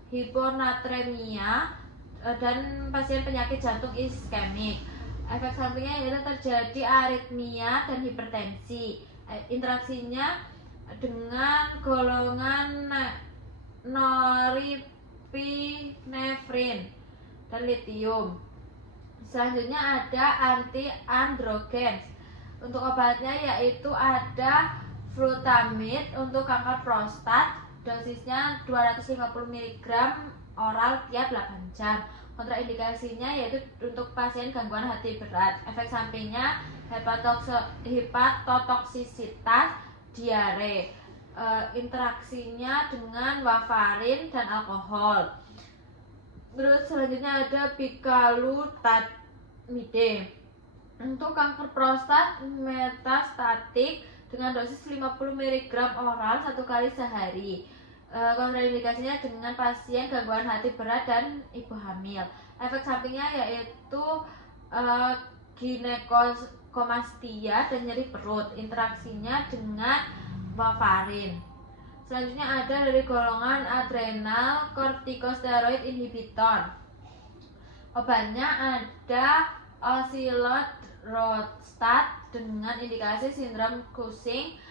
hiponatremia dan pasien penyakit jantung iskemik. Efek sampingnya yaitu terjadi aritmia dan hipertensi. Interaksinya dengan golongan noripinefrin dan lithium. Selanjutnya ada anti-androgens. Untuk obatnya yaitu ada flutamide untuk kanker prostat. Dosisnya 250 mg oral tiap 8 jam. Kontraindikasinya yaitu untuk pasien gangguan hati berat. Efek sampingnya hepatotoksisitas, diare. Interaksinya dengan warfarin dan alkohol. Terus selanjutnya ada bicalutamide untuk kanker prostat metastatik dengan dosis 50 mg oral 1 kali sehari. Kontraindikasinya dengan pasien gangguan hati berat dan ibu hamil. Efek sampingnya yaitu ginekomastia dan nyeri perut. Interaksinya dengan warfarin. Selanjutnya ada dari golongan adrenal corticosteroid inhibitor. Obatnya ada osilodrostat dengan indikasi sindrom Cushing.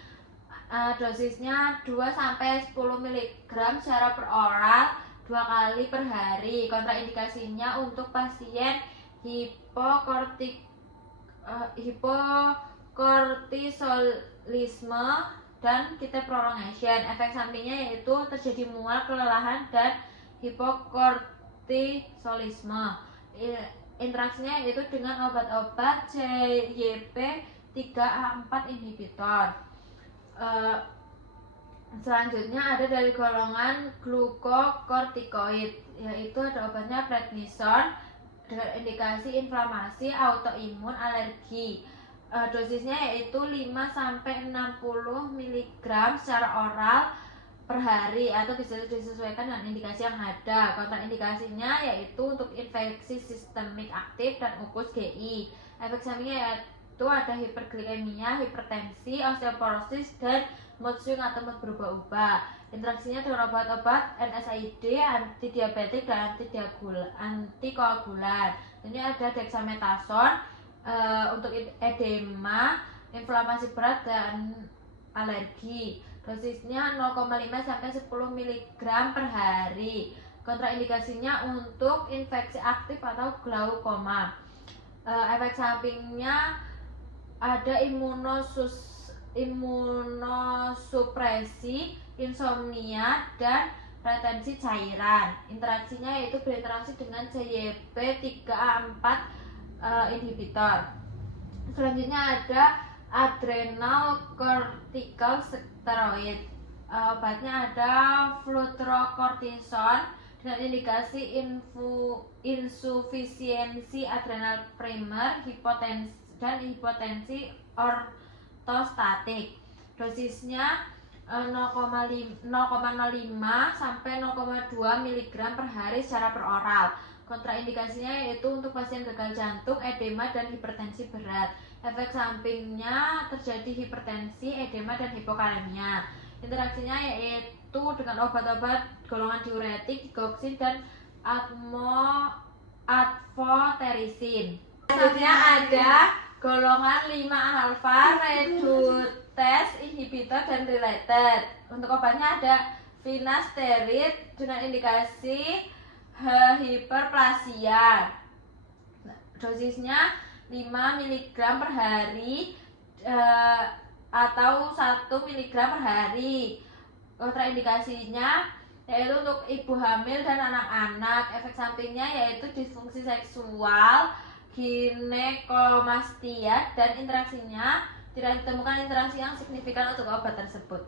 Dosisnya 2-10 mg secara per oral 2 kali per hari. Kontraindikasinya untuk pasien hipokortisolisme dan kita prolongation. Efek sampingnya yaitu terjadi mual, kelelahan, dan hipokortisolisme. Interaksinya yaitu dengan obat-obat CYP3A4 inhibitor. Selanjutnya ada dari golongan glukokortikoid, yaitu ada obatnya prednison dengan indikasi inflamasi, autoimun, alergi. Dosisnya yaitu 5-60 mg secara oral per hari atau bisa disesuaikan dengan indikasi yang ada. Kontraindikasinya yaitu untuk infeksi sistemik aktif dan ukus GI. Efek sampingnya yaitu ada hiperglikemia, hipertensi, osteoporosis, dan mood swing atau mood berubah-ubah. Interaksinya dengan obat-obat NSAID, antidiabetik, dan antikoagulan. Ini ada dexamethasone untuk edema, inflamasi berat, dan alergi. Dosisnya 0,5-10 mg per hari. Kontraindikasinya untuk infeksi aktif atau glaukoma. Efek sampingnya ada imunosupresi, insomnia, dan retensi cairan. Interaksinya yaitu berinteraksi dengan CYP3A4 inhibitor. Selanjutnya ada adrenal cortical steroid. Obatnya ada fludrocortisone dengan indikasi insufisiensi adrenal primer, hipotensi ortostatik. Dosisnya 0,05-0,2 mg per hari secara per oral. Kontraindikasinya yaitu untuk pasien gagal jantung, edema, dan hipertensi berat. Efek sampingnya terjadi hipertensi, edema, dan hipokalemia. Interaksinya yaitu dengan obat-obat golongan diuretik, digoxin, dan advoterisin. Selanjutnya ada golongan 5-alpha reductase inhibitor dan related. Untuk obatnya ada finasteride dengan indikasi hiperplasia. Dosisnya 5 mg per hari atau 1 mg per hari. Kontraindikasinya yaitu untuk ibu hamil dan anak-anak. Efek sampingnya yaitu disfungsi seksual, ginekomastia, dan interaksinya tidak ditemukan interaksi yang signifikan untuk obat tersebut.